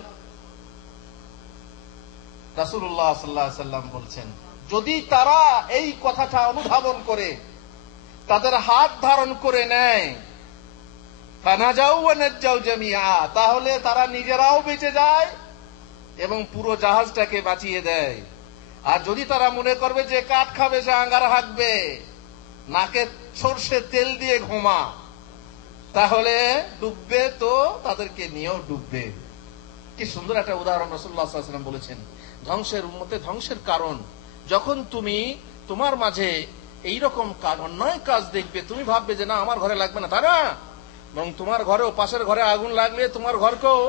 রাসূলুল্লাহ সাল্লাল্লাহু আলাইহি ওয়াসাল্লাম বলছেন, যদি তারা এই কথাটা অনুধাবন করে, তাদের হাত ধারণ করে নেয়, ফানাজাউ ওয়া নাজাউ জামিআ, তাহলে তারা নিজেরাও বেঁচে যায় এবং পুরো জাহাজটাকে বাঁচিয়ে দেয়। আর যদি তারা মনে করবে যে কাঠ খাবে, সে আঙ্গার হাঁকবে, নাকে সরষে তেল দিয়ে ঘুমা, তাহলে ডুববে তো তাদেরকে নিয়েও ডুববে। কি সুন্দর একটা উদাহরণ রাসূলুল্লাহ সাল্লাল্লাহু আলাইহি ওয়াসাল্লাম বলেছেন। ধ্বংসের উম্মতে ধ্বংসের কারণ, যখন তুমি তোমার মাঝে এইরকম কাজ, অন্যায় কাজ দেখবে, তুমি ভাববে যে না আমার ঘরে লাগবে না, তা না, এবং তোমার ঘরেও, পাশের ঘরে আগুন লাগলে তোমার ঘরকেও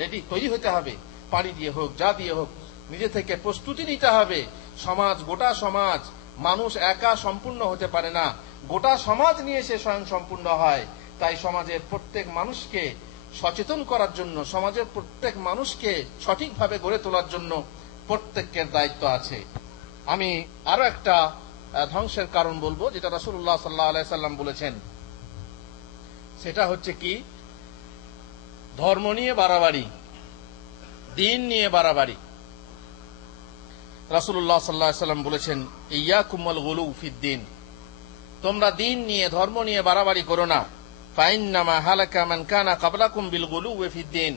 রেডি, তৈরি হতে হবে, পানি দিয়ে হোক, যা দিয়ে হোক, নিজে থেকে প্রস্তুতি নিতে হবে। সমাজ, গোটা সমাজ, মানুষ একা সম্পূর্ণ হতে পারে না, গোটা সমাজ নিয়ে সে স্বয়ং সম্পূর্ণ হয়। তাই সমাজের প্রত্যেক মানুষকে সচেতন করার জন্য, সমাজের প্রত্যেক মানুষকে সঠিকভাবে গড়ে তোলার জন্য প্রত্যেকের দায়িত্ব আছে। আমি আরো একটা ধ্বংসের কারণ বলবো, যেটা রাসূলুল্লাহ সাল্লাল্লাহু আলাইহি সাল্লাম বলেছেন, সেটা হচ্ছে কি, ধর্ম নিয়ে বাড়াবাড়ি, দিন নিয়ে বাড়াবাড়ি। রাসূলুল্লাহ সাল্লাল্লাহু আলাইহি সাল্লাম বলেছেন, ইয়াকুম ওয়াল গুলু ফিদ্দিন, তোমরা দিন নিয়ে ধর্ম নিয়ে বাড়াবাড়ি করো না। ফাইন্নামা হালাকা মান কানা ক্বাবলাকুম বিল গুলুই ফিদ্দিন,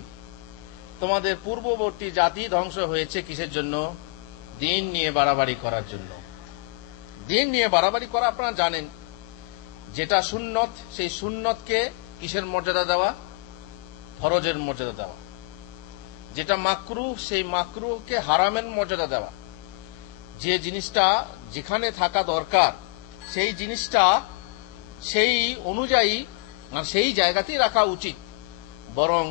তোমাদের পূর্ববর্তী জাতি ধ্বংস হয়েছে কিসের জন্য? দিন নিয়ে বাড়াবাড়ি করার জন্য। দিন নিয়ে বাড়াবাড়ি করা আপনারা জানেন, যেটা সুন্নত সেই সুন্নতকে কিসের মর্যাদা দেওয়া? ফরজের মর্যাদা দেওয়া। যেটা মাকরুহ সেই মাকরুহকে হারামের মর্যাদা দেওয়া। যে জিনিসটা যেখানে থাকা দরকার সেই জিনিসটা সেই অনুযায়ী সেই জায়গাতেই রাখা উচিত, বরং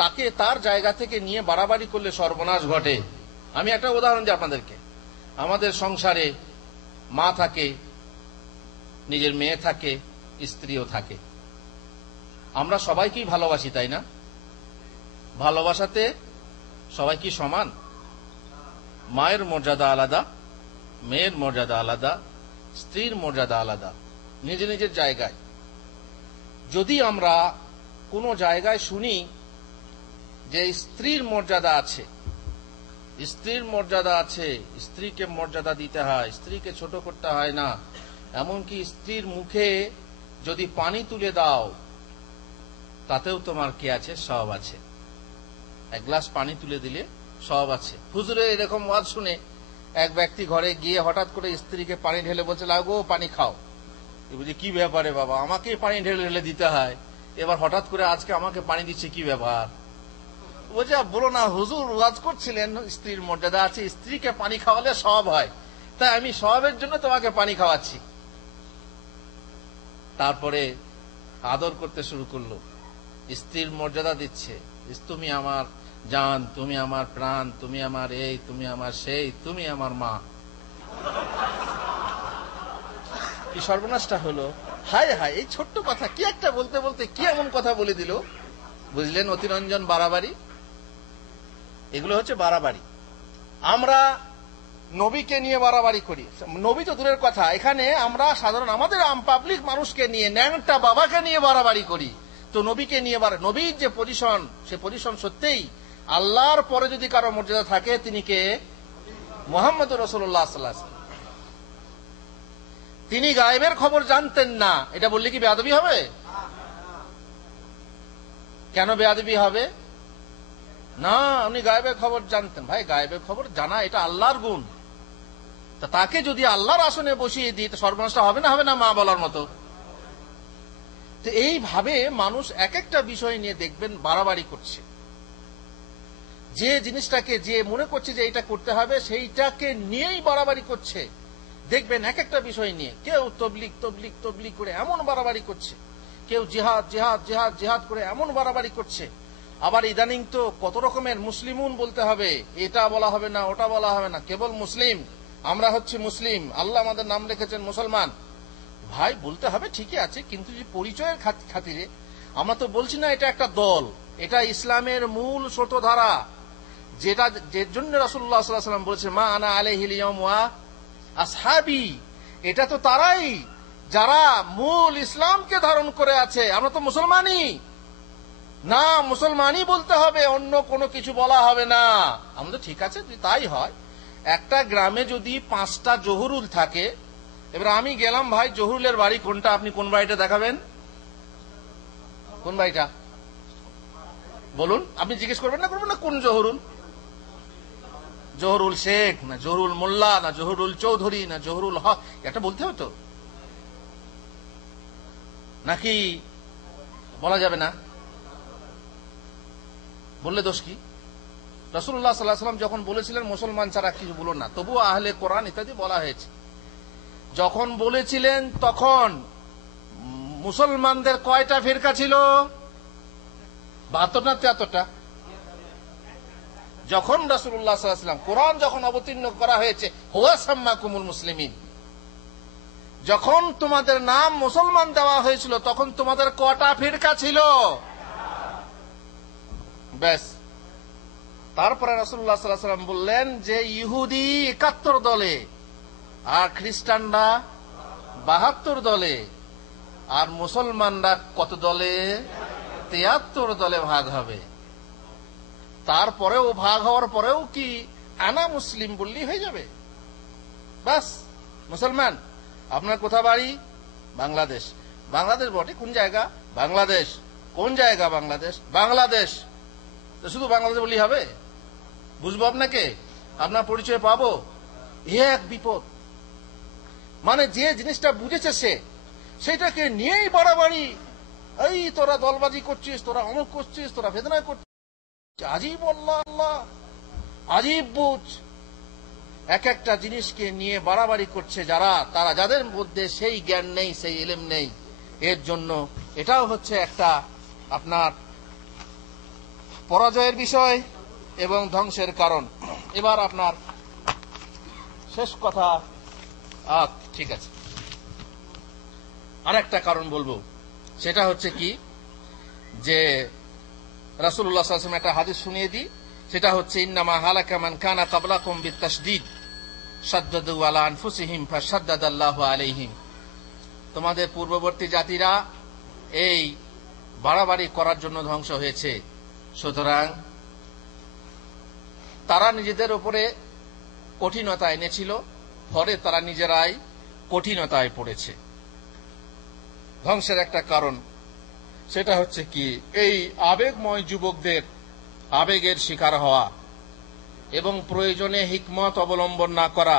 তাকে তার জায়গা থেকে নিয়ে বাড়াবাড়ি করলে সর্বনাশ ঘটে। আমি একটা উদাহরণ দিই আপনাদেরকে। আমাদের সংসারে মা থাকে, নিজের মেয়ে থাকে, স্ত্রীও থাকে। আমরা সবাইকেই ভালোবাসি, তাই না? ভালোবাসাতে সবাই কি সমান? মায়ের মর্যাদা আলাদা, মেয়ের মর্যাদা আলাদা, স্ত্রীর মর্যাদা আলাদা, নিজে নিজের জায়গায়। যদি আমরা কোনো জায়গায় শুনি যে স্ত্রীর মর্যাদা আছে, স্ত্রীর মর্যাদা আছে, স্ত্রীকে মর্যাদা দিতে হয়, স্ত্রীকে ছোট করতে হয় না, এমনকি স্ত্রীর মুখে যদি পানি তুলে দাও তাতেও তোমার কি আছে? সব আছে। এক গ্লাস পানি তুলে দিলে সব আছে। হুজুরের এরকম ওয়াজ শুনে এক ব্যক্তি ঘরে গিয়ে হঠাৎ করে স্ত্রীকে পানি ঢেলে বলছে, লাগো পানি খাও। বুঝি কি ব্যাপারে বাবা, আমাকেই পানি ঢেলে ঢেলে দিতে হয়, এবার হঠাৎ করে আজকে আমাকে পানি দিচ্ছে, কি ব্যাপার? বলছে, বলো না হুজুর ওয়াজ করছিলেন স্ত্রীর মর্যাদা আছে, স্ত্রীকে পানি খাওয়ালে সব হয়, তাই আমি সবের জন্য তোমাকে পানি খাওয়াচ্ছি। তারপরে আদর করতে শুরু করলো, স্ত্রীর মর্যাদা দিচ্ছে, তুমি আমার জান, তুমি আমার প্রাণ, তুমি আমার এই, তুমি আমার সেই, তুমি আমার মা। কি সর্বনাশটা হলো! হায় হায়, এই ছোট্ট কথা কি একটা বলতে বলতে কি এমন কথা বলে দিল! বুঝলেন অতিরঞ্জন, বাড়াবাড়ি। এগুলো হচ্ছে বাড়াবাড়ি। আমরা নবীকে নিয়ে বাড়াবাড়ি করি, নবী তো দূরের কথা, এখানে আমরা সাধারণ আমাদের পাবলিক মানুষকে নিয়ে, ন্যাংটা বাবাকে নিয়ে বাড়াবাড়ি করি, তো নবীকে নিয়ে নবীর যে পজিশন, সে পজিশন সত্যিই আল্লাহর পরে যদি কারো মর্যাদা থাকে তিনি কে? মুহাম্মদুর রাসূলুল্লাহ সাল্লাল্লাহু আলাইহি ওয়াসাল্লাম। তিনি গায়েবের খবর জানতেন না, এটা বললে কি বেয়াদবি হবে? কেন বেয়াদবি হবে? না, উনি গায়েবের খবর জানতেন। ভাই, গায়েবের খবর জানা এটা আল্লাহর গুণ। তা তাকে যদি আল্লাহর আসনে বসিয়ে দিই, সর্বনাশটা হবে না? হবে না? মা বলার মতো। তো এইভাবে মানুষ এক একটা বিষয় নিয়ে দেখবেন বাড়াবাড়ি করছে। যে জিনিসটাকে যে মনে করছে যে এটা করতে হবে, সেইটাকে নিয়েই বাড়াবাড়ি করছে। দেখবেন এক একটা বিষয় নিয়ে কেউ তবলিগ তবলিগ তবলিগ করে এমন বাড়াবাড়ি করছে, কেউ জিহাদ জিহাদ জিহাদ জিহাদ করে এমন বাড়াবাড়ি করছে। আবার ইদানিং তো কত রকমের মুসলিমুন বলতে হবে, এটা বলা হবে না, ওটা বলা হবে না, কেবল মুসলিম, আমরা হচ্ছে মুসলিম, আল্লাহ আমাদের নাম রেখেছেন মুসলমান। ভাই, বলতে হবে ঠিকই আছে, কিন্তু যে পরিচয়ের খাতিরে আমরা তো বলছি না এটা একটা দল, এটা ইসলামের মূল স্রোতধারা, যেটা যে জন্য রাসূলুল্লাহ সাল্লাল্লাহু আলাইহি ওয়াসাল্লাম বলেছে, মা আনা আলাইহিল ইয়াউম ওয়া আসহাবি। এটা তো তারাই যারা মূল ইসলামকে ধারণ করে আছে। আমরা তো মুসলমানই না, মুসলমানই বলতে হবে, অন্য কোনো কিছু বলা হবে না। আমাদের ঠিক আছে, যদি তাই হয়, একটা গ্রামে যদি 5টা জহুরুল থাকে, এবার আমি গেলাম, ভাই জহুরুলের বাড়ি কোনটা? আপনি কোন বাড়িটা দেখাবেন? কোন বাড়িটা বলুন? আপনি জিজ্ঞেস করবেন না, করবেন না কোন জহুরুল? জহুরুল শেখ না জহুরুল মোল্লা না জহুরুল চৌধুরী না জহুরুল হক, এটা বলতে হবে তো, নাকি বলা যাবে না? বললে দোষ কি? রাসূলুল্লাহ সাল্লাল্লাহু আলাইহি ওয়াসাল্লাম যখন বলেছিলেন মুসলমান ছাড়া কিছু বলো না, তবুও আহলে কোরআন ইত্যাদি বলা হয়েছে। যখন বলেছিলেন তখন মুসলমানদের কয়টা ফিরকা ছিল? 72 না 73টা? যখন রাসূলুল্লাহ সাল্লাল্লাহু আলাইহি ওয়াসাল্লাম কোরআন যখন অবতীর্ণ করা হয়েছে, হুয়া সাম্মাকুমুল মুসলিমিন, যখন তোমাদের নাম মুসলমান দেওয়া হয়েছিল, তখন তোমাদের কটা ফিরকা ছিল? ব্যাস। তারপরে রাসূলুল্লাহ সাল্লাল্লাহু আলাইহি ওয়াসাল্লাম বললেন যে ইহুদি 71 দলে আর খ্রিস্টানরা 72 দলে, আর মুসলমানরা কত দলে? 73 দলে ভাগ হবে। তারপরেও ভাগ হওয়ার পরেও কি আনা মুসলিম বললেই হয়ে যাবে? বাস মুসলমান। আপনার কোথা বাড়ি? বাংলাদেশ। বাংলাদেশ বটে, কোন জায়গা? বাংলাদেশ। কোন জায়গা? বাংলাদেশ। বাংলাদেশ। তো শুধু বাংলাদেশ বললেই হবে? বুঝবো আপনাকে? আপনার পরিচয় পাবো? এক বিপদ। মানে যে জিনিসটা বুঝেছে সে সেটাকে নিয়েই বাড়াবাড়ি। এই তোরা দলবাজি করছিস, তোরা অমুক করছিস, তোরা বেদনা করছিস। আজীব আল্লাহ, আজীব বুঝ। এক একটা জিনিসকে নিয়ে বাড়াবাড়ি করছে যারা, তারা যাদের মধ্যে সেই জ্ঞান নেই, সেই ইলম নেই। এর জন্য এটাও হচ্ছে একটা আপনার পরাজয়ের বিষয় এবং ধ্বংসের কারণ। এবার আপনার শেষ কথা, ঠিক আছে, আরেকটা কারণ বলবো। সেটা হচ্ছে কি, যে রাসূলুল্লাহ সাল্লাল্লাহু আলাইহি ওয়াসাল্লাম একটা হাদিস শুনিয়ে দিই। সেটা হচ্ছে ইন্নামা হালাকা মান কানা ক্বাবলাকুম বিতাশদীদ শাদ্দাদু আলা আনফুসিহিম ফাশাদ্দাদাল্লাহু আলাইহিম। তোমাদের পূর্ববর্তী জাতিরা এই বাড়াবাড়ি করার জন্য ধ্বংস হয়েছে। সুতরাং তারা নিজেদের উপরে কঠিনতা এনেছিল, ফলে তারা নিজেরাই কঠিনতায় পড়েছে। ধ্বংসের একটা কারণ সেটা হচ্ছে কি, এই আবেগময় যুবকদের আবেগের শিকার হওয়া এবং প্রয়োজনে হিকমত অবলম্বন না করা,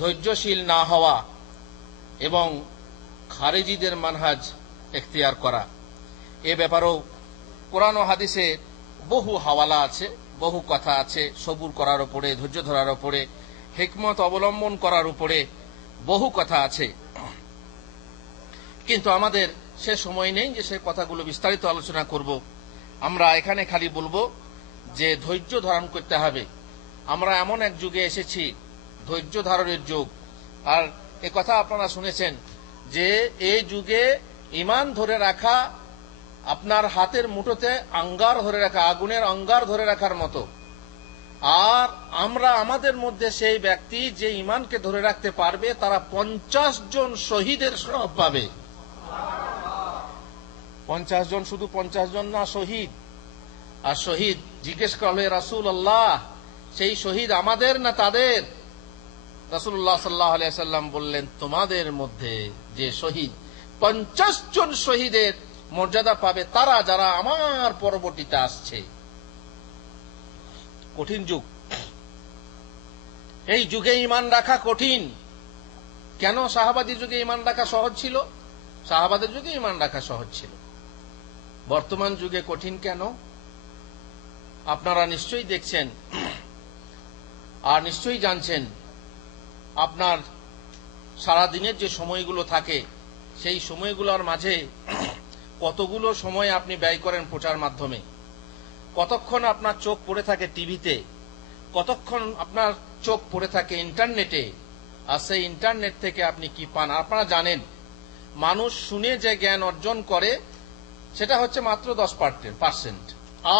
ধৈর্যশীল না হওয়া এবং খারেজিদের মানহাজ এখতিয়ার করা। এ ব্যাপারেও কোরআন ও হাদিসে বহু হাওয়ালা আছে, বহু কথা আছে। সবুর করার উপরে, ধৈর্য ধরার উপরে, হিকমত অবলম্বন করার উপরে বহু কথা আছে। কিন্তু আমাদের সে সময় নেই যে সে কথাগুলো বিস্তারিত আলোচনা করব। আমরা এখানে খালি বলবো যে ধৈর্য ধারণ করতে হবে। আমরা এমন এক যুগে এসেছি, ধৈর্য ধারণের যুগ। আর এ কথা আপনারা শুনেছেন যে এই যুগে ঈমান ধরে রাখা আপনার হাতের মুঠোতে আঙ্গার ধরে রাখা, আগুনের অঙ্গার ধরে রাখার মতো। আর আমরা আমাদের মধ্যে সেই ব্যক্তি যে ঈমানকে ধরে রাখতে পারবে, তারা 50 জন শহীদের সওয়াব পাবে। 50 জন, শুধু 50 জন না, শহীদ। আর শহীদ জিজ্ঞেস করা হলো, রাসূলুল্লাহ সেই শহীদ আমাদের না তাদের? রাসূলুল্লাহ সাল্লাল্লাহু আলাইহি ওয়াসাল্লাম বললেন, তোমাদের মধ্যে যে শহীদ 50 জন শহীদের মর্যাদা পাবে তারা, যারা আমার পরবর্তীতে আসছে। কঠিন যুগ। এই যুগে ঈমান রাখা কঠিন। কেন? সাহাবাদের যুগে ঈমান রাখা সহজ ছিল। সাহাবাদের যুগে ঈমান রাখা সহজ ছিল। বর্তমান যুগে কঠিন কেন? আপনারা নিশ্চয়ই দেখছেন আর নিশ্চয়ই জানছেন, আপনার সারাদিনের যে সময়গুলো থাকে, সেই সময়গুলোর মাঝে কতগুলো সময় আপনি ব্যয় করেন প্রচার মাধ্যমে, কতক্ষণ আপনার চোখ পড়ে থাকে টিভিতে, কতক্ষণ আপনার চোখ পড়ে থাকে ইন্টারনেটে। আর সেই ইন্টারনেট থেকে আপনি কি পান? আপনারা জানেন, মানুষ শুনে যে জ্ঞান অর্জন করে সেটা হচ্ছে মাত্র 10%,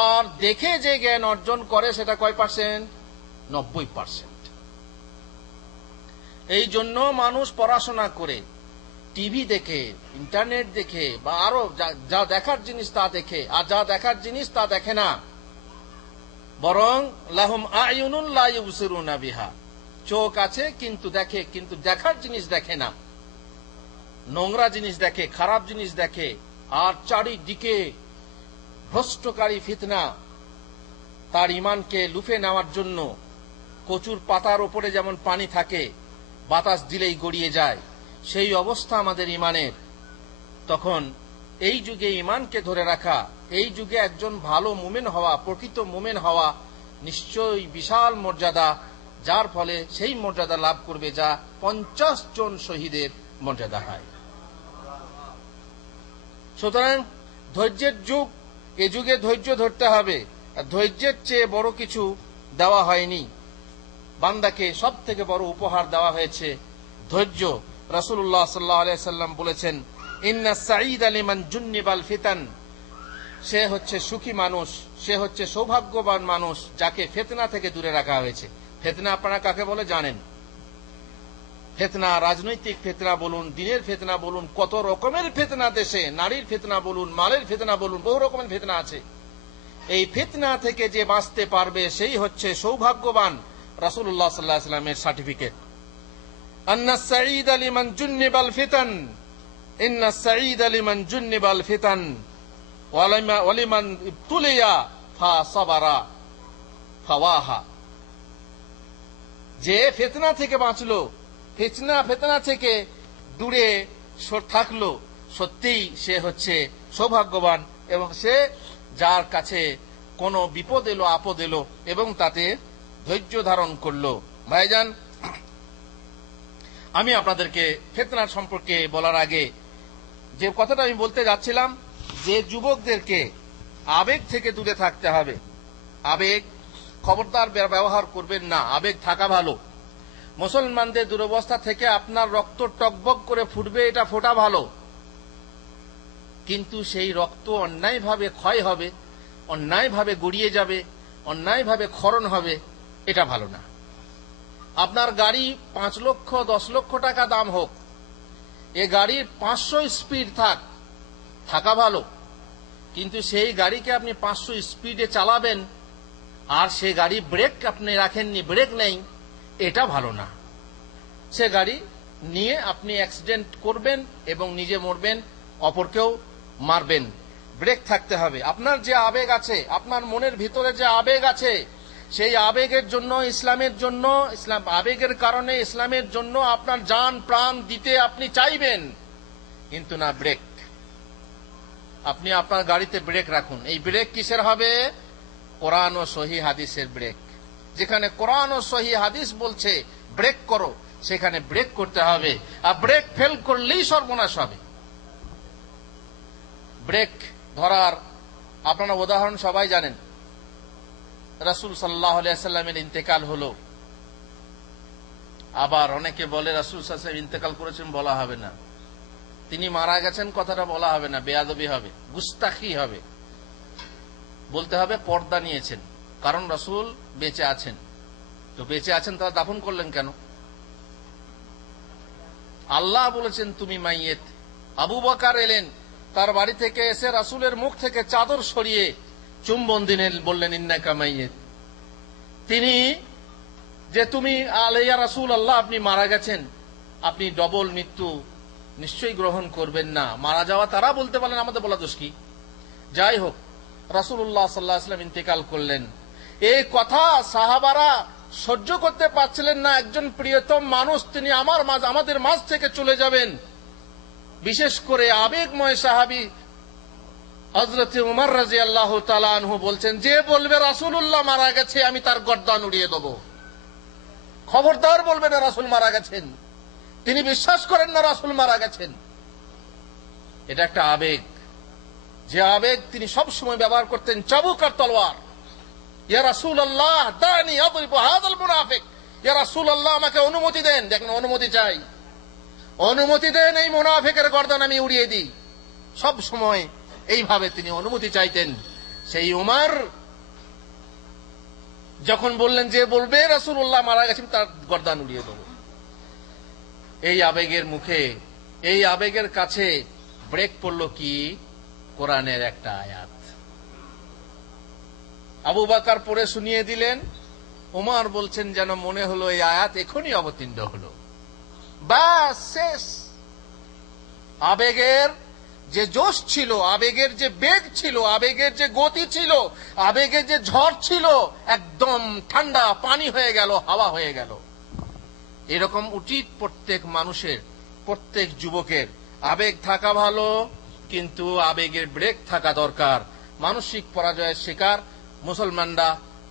আর দেখে যে জ্ঞান অর্জন করে সেটা কয় পার্সেন্ট? 90%। এই জন্য মানুষ পড়াশোনা করে, টিভি দেখে, ইন্টারনেট দেখে, বা আরো যা দেখার জিনিস তা দেখে, আর যা দেখার জিনিস তা দেখে না। বরং লাহুম আয়ুনুন লা ইউবসিরুনা বিহা, চোখ আছে কিন্তু দেখে, কিন্তু দেখার জিনিস দেখে না। নোংরা জিনিস দেখে, খারাপ জিনিস দেখে। আর চারিদিকে ভ্রষ্টকারী ফিতনা তার ঈমানকে লুফে নেওয়ার জন্য, কচুর পাতার উপরে যেমন পানি থাকে, বাতাস দিলেই গড়িয়ে যায়, সেই অবস্থা আমাদের ঈমানের। তখন এই যুগে ঈমানকে ধরে রাখা, এই যুগে একজন ভালো মুমিন হওয়া, প্রকৃত মুমিন হওয়া নিশ্চয়ই বিশাল মর্যাদা, যার ফলে সেই মর্যাদা লাভ করবে যা 50 জন শহীদের মর্যাদা হয়। সুতরাং ধৈর্যের যুগ, এ যুগে ধৈর্য ধরতে হবে। ধৈর্যের চেয়ে বড় কিছু দেওয়া হয়নি। বান্দাকে সব থেকে বড় উপহার দেওয়া হয়েছে ধৈর্য। রাসূলুল্লাহ সাল্লাল্লাহু আলাইহি সাল্লাম বলেছেন, ইন্না সাঈদা লিমান জুন্নিবাল ফিতান, সে হচ্ছে সুখী মানুষ, সে হচ্ছে সৌভাগ্যবান মানুষ যাকে ফিতনা থেকে দূরে রাখা হয়েছে। ফিতনা আপনারা কাকে বলে জানেন? ফিতনা, রাজনৈতিক ফিতনা বলুন, দিনের ফিতনা বলুন, কত রকমের ফিতনা দেশে, নারীর ফিতনা বলুন, মালের ফিতনা বলুন, বহু রকমের ফিতনা আছে। এই ফিতনা থেকে যে বাঁচতে পারবে সেই হচ্ছে সৌভাগ্যবান। রাসূলুল্লাহ সাল্লাল্লাহু আলাইহি ওয়াসাল্লামের সার্টিফিকেট, আন্নাস সাঈদ লিমান জুন্নিবাল ফিতান, ইন্নাস সাঈদ লিমান জুন্নিবাল ফিতান ওয়ালিমান ইবতুলিয়া ফাসাবারা ফাওয়াহা। যে ফিতনা থেকে বাঁচলো, ফিতনা থেকে দূরে থাকলো, সত্যিই সে হচ্ছে সৌভাগ্যবান, এবং সে যার কাছে কোনো বিপদ এলো, আপদ এলো এবং তাতে ধৈর্য ধারণ করলো। ভাইজান, আমি আপনাদেরকে ফিতনার সম্পর্কে বলার আগে যে কথাটা আমি বলতে যাচ্ছিলাম, যে যুবকদেরকে আবেগ থেকে দূরে থাকতে হবে। আবেগ খবরদার ব্যবহার করবেন না, আবেগ থাকা ভালো। মুসলমানদের দুরবস্থা থেকে আপনার রক্ত টকবক করে ফুটবে, এটা ফোটা ভালো, কিন্তু সেই রক্ত অন্যায়ভাবে ক্ষয় হবে, অন্যায়ভাবে গড়িয়ে যাবে, অন্যায়ভাবে ক্ষরণ হবে, এটা ভালো না। আপনার গাড়ি 5 লক্ষ 10 লক্ষ টাকা দাম হোক, এ গাড়ির 500 স্পিড থাকা ভালো, কিন্তু সেই গাড়িকে আপনি 500 স্পিডে চালাবেন আর সে গাড়ি ব্রেক আপনি রাখেননি, ব্রেক নেই, এটা ভালো না। সে গাড়ি নিয়ে আপনি অ্যাক্সিডেন্ট করবেন এবং নিজে মরবেন, অপরকেও মারবেন। ব্রেক থাকতে হবে। আপনার যে আবেগ আছে, আপনার মনের ভিতরে যে আবেগ আছে, সেই আবেগের জন্য, ইসলামের জন্য, ইসলাম আবেগের কারণে ইসলামের জন্য আপনার জান প্রাণ দিতে আপনি চাইবেন, কিন্তু না ব্রেক। আপনি আপনার গাড়িতে ব্রেক রাখুন। এই ব্রেক কিসের হবে? কোরআন ও সহিহ হাদিসের ব্রেক। যেখানে কোরআন ও সহিহ হাদিস বলছে ব্রেক করো, সেখানে ব্রেক করতে হবে। আর ব্রেক ফেল করলেই সর্বনাশ হবে। ব্রেক ধরার আপনারা উদাহরণ সবাই জানেন। রাসূল সাল্লাল্লাহু আলাইহি ওয়াসাল্লামের ইন্তেকাল হলো, আবার অনেকে বলে রাসূল সাল্লাল্লাহু আলাইহি ওয়াসাল্লাম ইন্তেকাল করেছেন, বলা হবে না। তিনি মারা গেছেন কথাটা বলা হবে না, বেয়াদবি হবে, গুস্তাখি হবে। বলতে হবে পর্দা নিয়েছেন, কারণ রাসূল বেঁচে আছেন। তো বেঁচে আছেন, তারা দাফন করলেন কেন? আল্লাহ বলেছেন তুমি মাইয়েত। আবু বকর এলেন, তার বাড়ি থেকে এসে রাসূলের মুখ থেকে চাদর সরিয়ে চুম্বন দিলেন, বললেন ইন্নাকা মাইয়েত। তিনি যে তুমি আলাইয়া রাসূল আল্লাহ, আপনি মারা গেছেন, আপনি ডবল মৃত্যু নিশ্চয়ই গ্রহণ করবেন না। মারা যাওয়া তারা বলতে পারেন, আমাদের বলা দোষ কি? যাই হোক, রাসূলুল্লাহ সাল্লাল্লাহু আলাইহি ওয়াসাল্লাম ইন্তেকাল করলেন। এই কথা সাহাবারা সহ্য করতে পারছিলেন না। একজন প্রিয়তম মানুষ তিনি আমাদের মাঝ থেকে চলে যাবেন। বিশেষ করে আবেগময় সাহাবী হযরত উমর রাদিয়াল্লাহু তাআলা আনহু বলছেন, যে বলবে রাসূলুল্লাহ মারা গেছে আমি তার গর্দান উড়িয়ে দেব। খবরদার বলবে না রাসূল মারা গেছেন। তিনি বিশ্বাস করেন না রাসূল মারা গেছেন। এটা একটা আবেগ, যে আবেগ তিনি সব সময় ব্যবহার করতেন, চাবুক আর তলোয়ার। ইয়া রাসূলুল্লাহ দানি আদরিবু হাযাল মুনাফিক, ইয়া রাসূলুল্লাহ আমাকে অনুমতি দেন, দেখেন অনুমতি চাই, অনুমতি দেন, এই মুনাফিকের গর্দান আমি উড়িয়ে দিই। সব সময় এইভাবে তিনি অনুমতি চাইতেন। সেই উমর যখন বললেন, যে বলবে রাসূলুল্লাহ মারা গেছেন তার গর্দান উড়িয়ে দেব, এই আবেগের মুখে, এই আবেগের কাছে ব্রেক পড়ল কি? কোরআনের একটা আয়াত আবু বকর পড়ে শুনিয়ে দিলেন। উমর বলছেন, যেন মনে হলো এই আয়াত এখনই অবতীর্ণ হলো। বাস শেষ। আবেগের যে জোশ ছিল, আবেগের যে বেগ ছিল, আবেগের যে গতি ছিল, আবেগের যে ঝড় ছিল, একদম ঠান্ডা পানি হয়ে গেল, হাওয়া হয়ে গেল। এরকম উচিত প্রত্যেক মানুষের, প্রত্যেক যুবকের। আবেগ থাকা ভালো, কিন্তু আবেগের ব্রেক থাকা দরকার। মানসিক পরাজয়ের শিকার মুসলমানরা,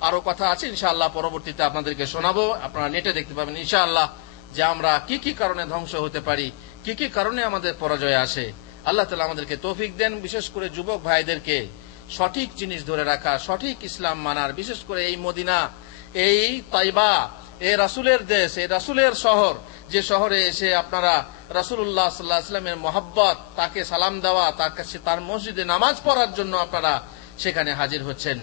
আরো কথা আছে ইনশাআল্লাহ, পরবর্তীতে আপনাদেরকে শোনাবো, আপনারা নেটে দেখতে পাবেন ইনশাআল্লাহ, যে আমরা কি কি কারণে ধ্বংস হতে পারি, কি কি কারণে আমাদের পরাজয় আসে। আল্লাহ তাআলা আমাদেরকে তৌফিক দেন, বিশেষ করে যুবক ভাইদেরকে সঠিক জিনিস ধরে রাখা, সঠিক ইসলাম মানার। বিশেষ করে এই মদিনা, এই তাইবা, এই রাসূলের দেশ, এই রাসূলের শহর, যে শহরে এসে আপনারা রাসূলুল্লাহ সাল্লাল্লাহু আলাইহি ওয়াসাল্লামের মহব্বত, তাকে সালাম দেওয়া, তার মসজিদে নামাজ পড়ার জন্য আপনারা সেখানে হাজির হচ্ছেন।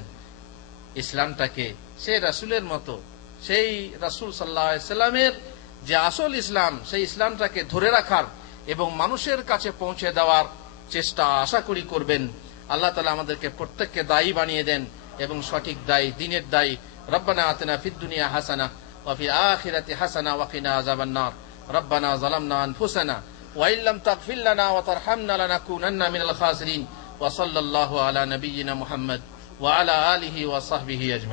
ইসলামটাকে সেই রাসূলের মতো, সেই রাসূল সাল্লাল্লাহু আলাইহি ওয়াসাল্লামের যে আসল ইসলাম, সেই ইসলামটাকে ধরে রাখার এবং মানুষের কাছে পৌঁছে দেওয়ার চেষ্টা আশা করি করবেন। আল্লাহ তাআলা আমাদেরকে প্রত্যেককে দায়ী বানিয়ে দেন এবং সঠিক দায়ী, দিনের দায়ী। রব্বানা আতিনা ফিদ দুনিয়া হাসানা ওয়া ফিল আখিরাতি হাসানা ওয়া কিনা আযাবান নার। রব্বানা যালামনা আনফুসানা ওয়া ইল্লাম তাগফির লানা ওয়া তারহামনা লানাকুনান্না মিনাল খাসিরিন। ওয়া সাল্লাল্লাহু আলা নাবিয়্যিনা মুহাম্মদ ওয়া আলা আলিহি ওয়া সাহবিহি আজমাইন।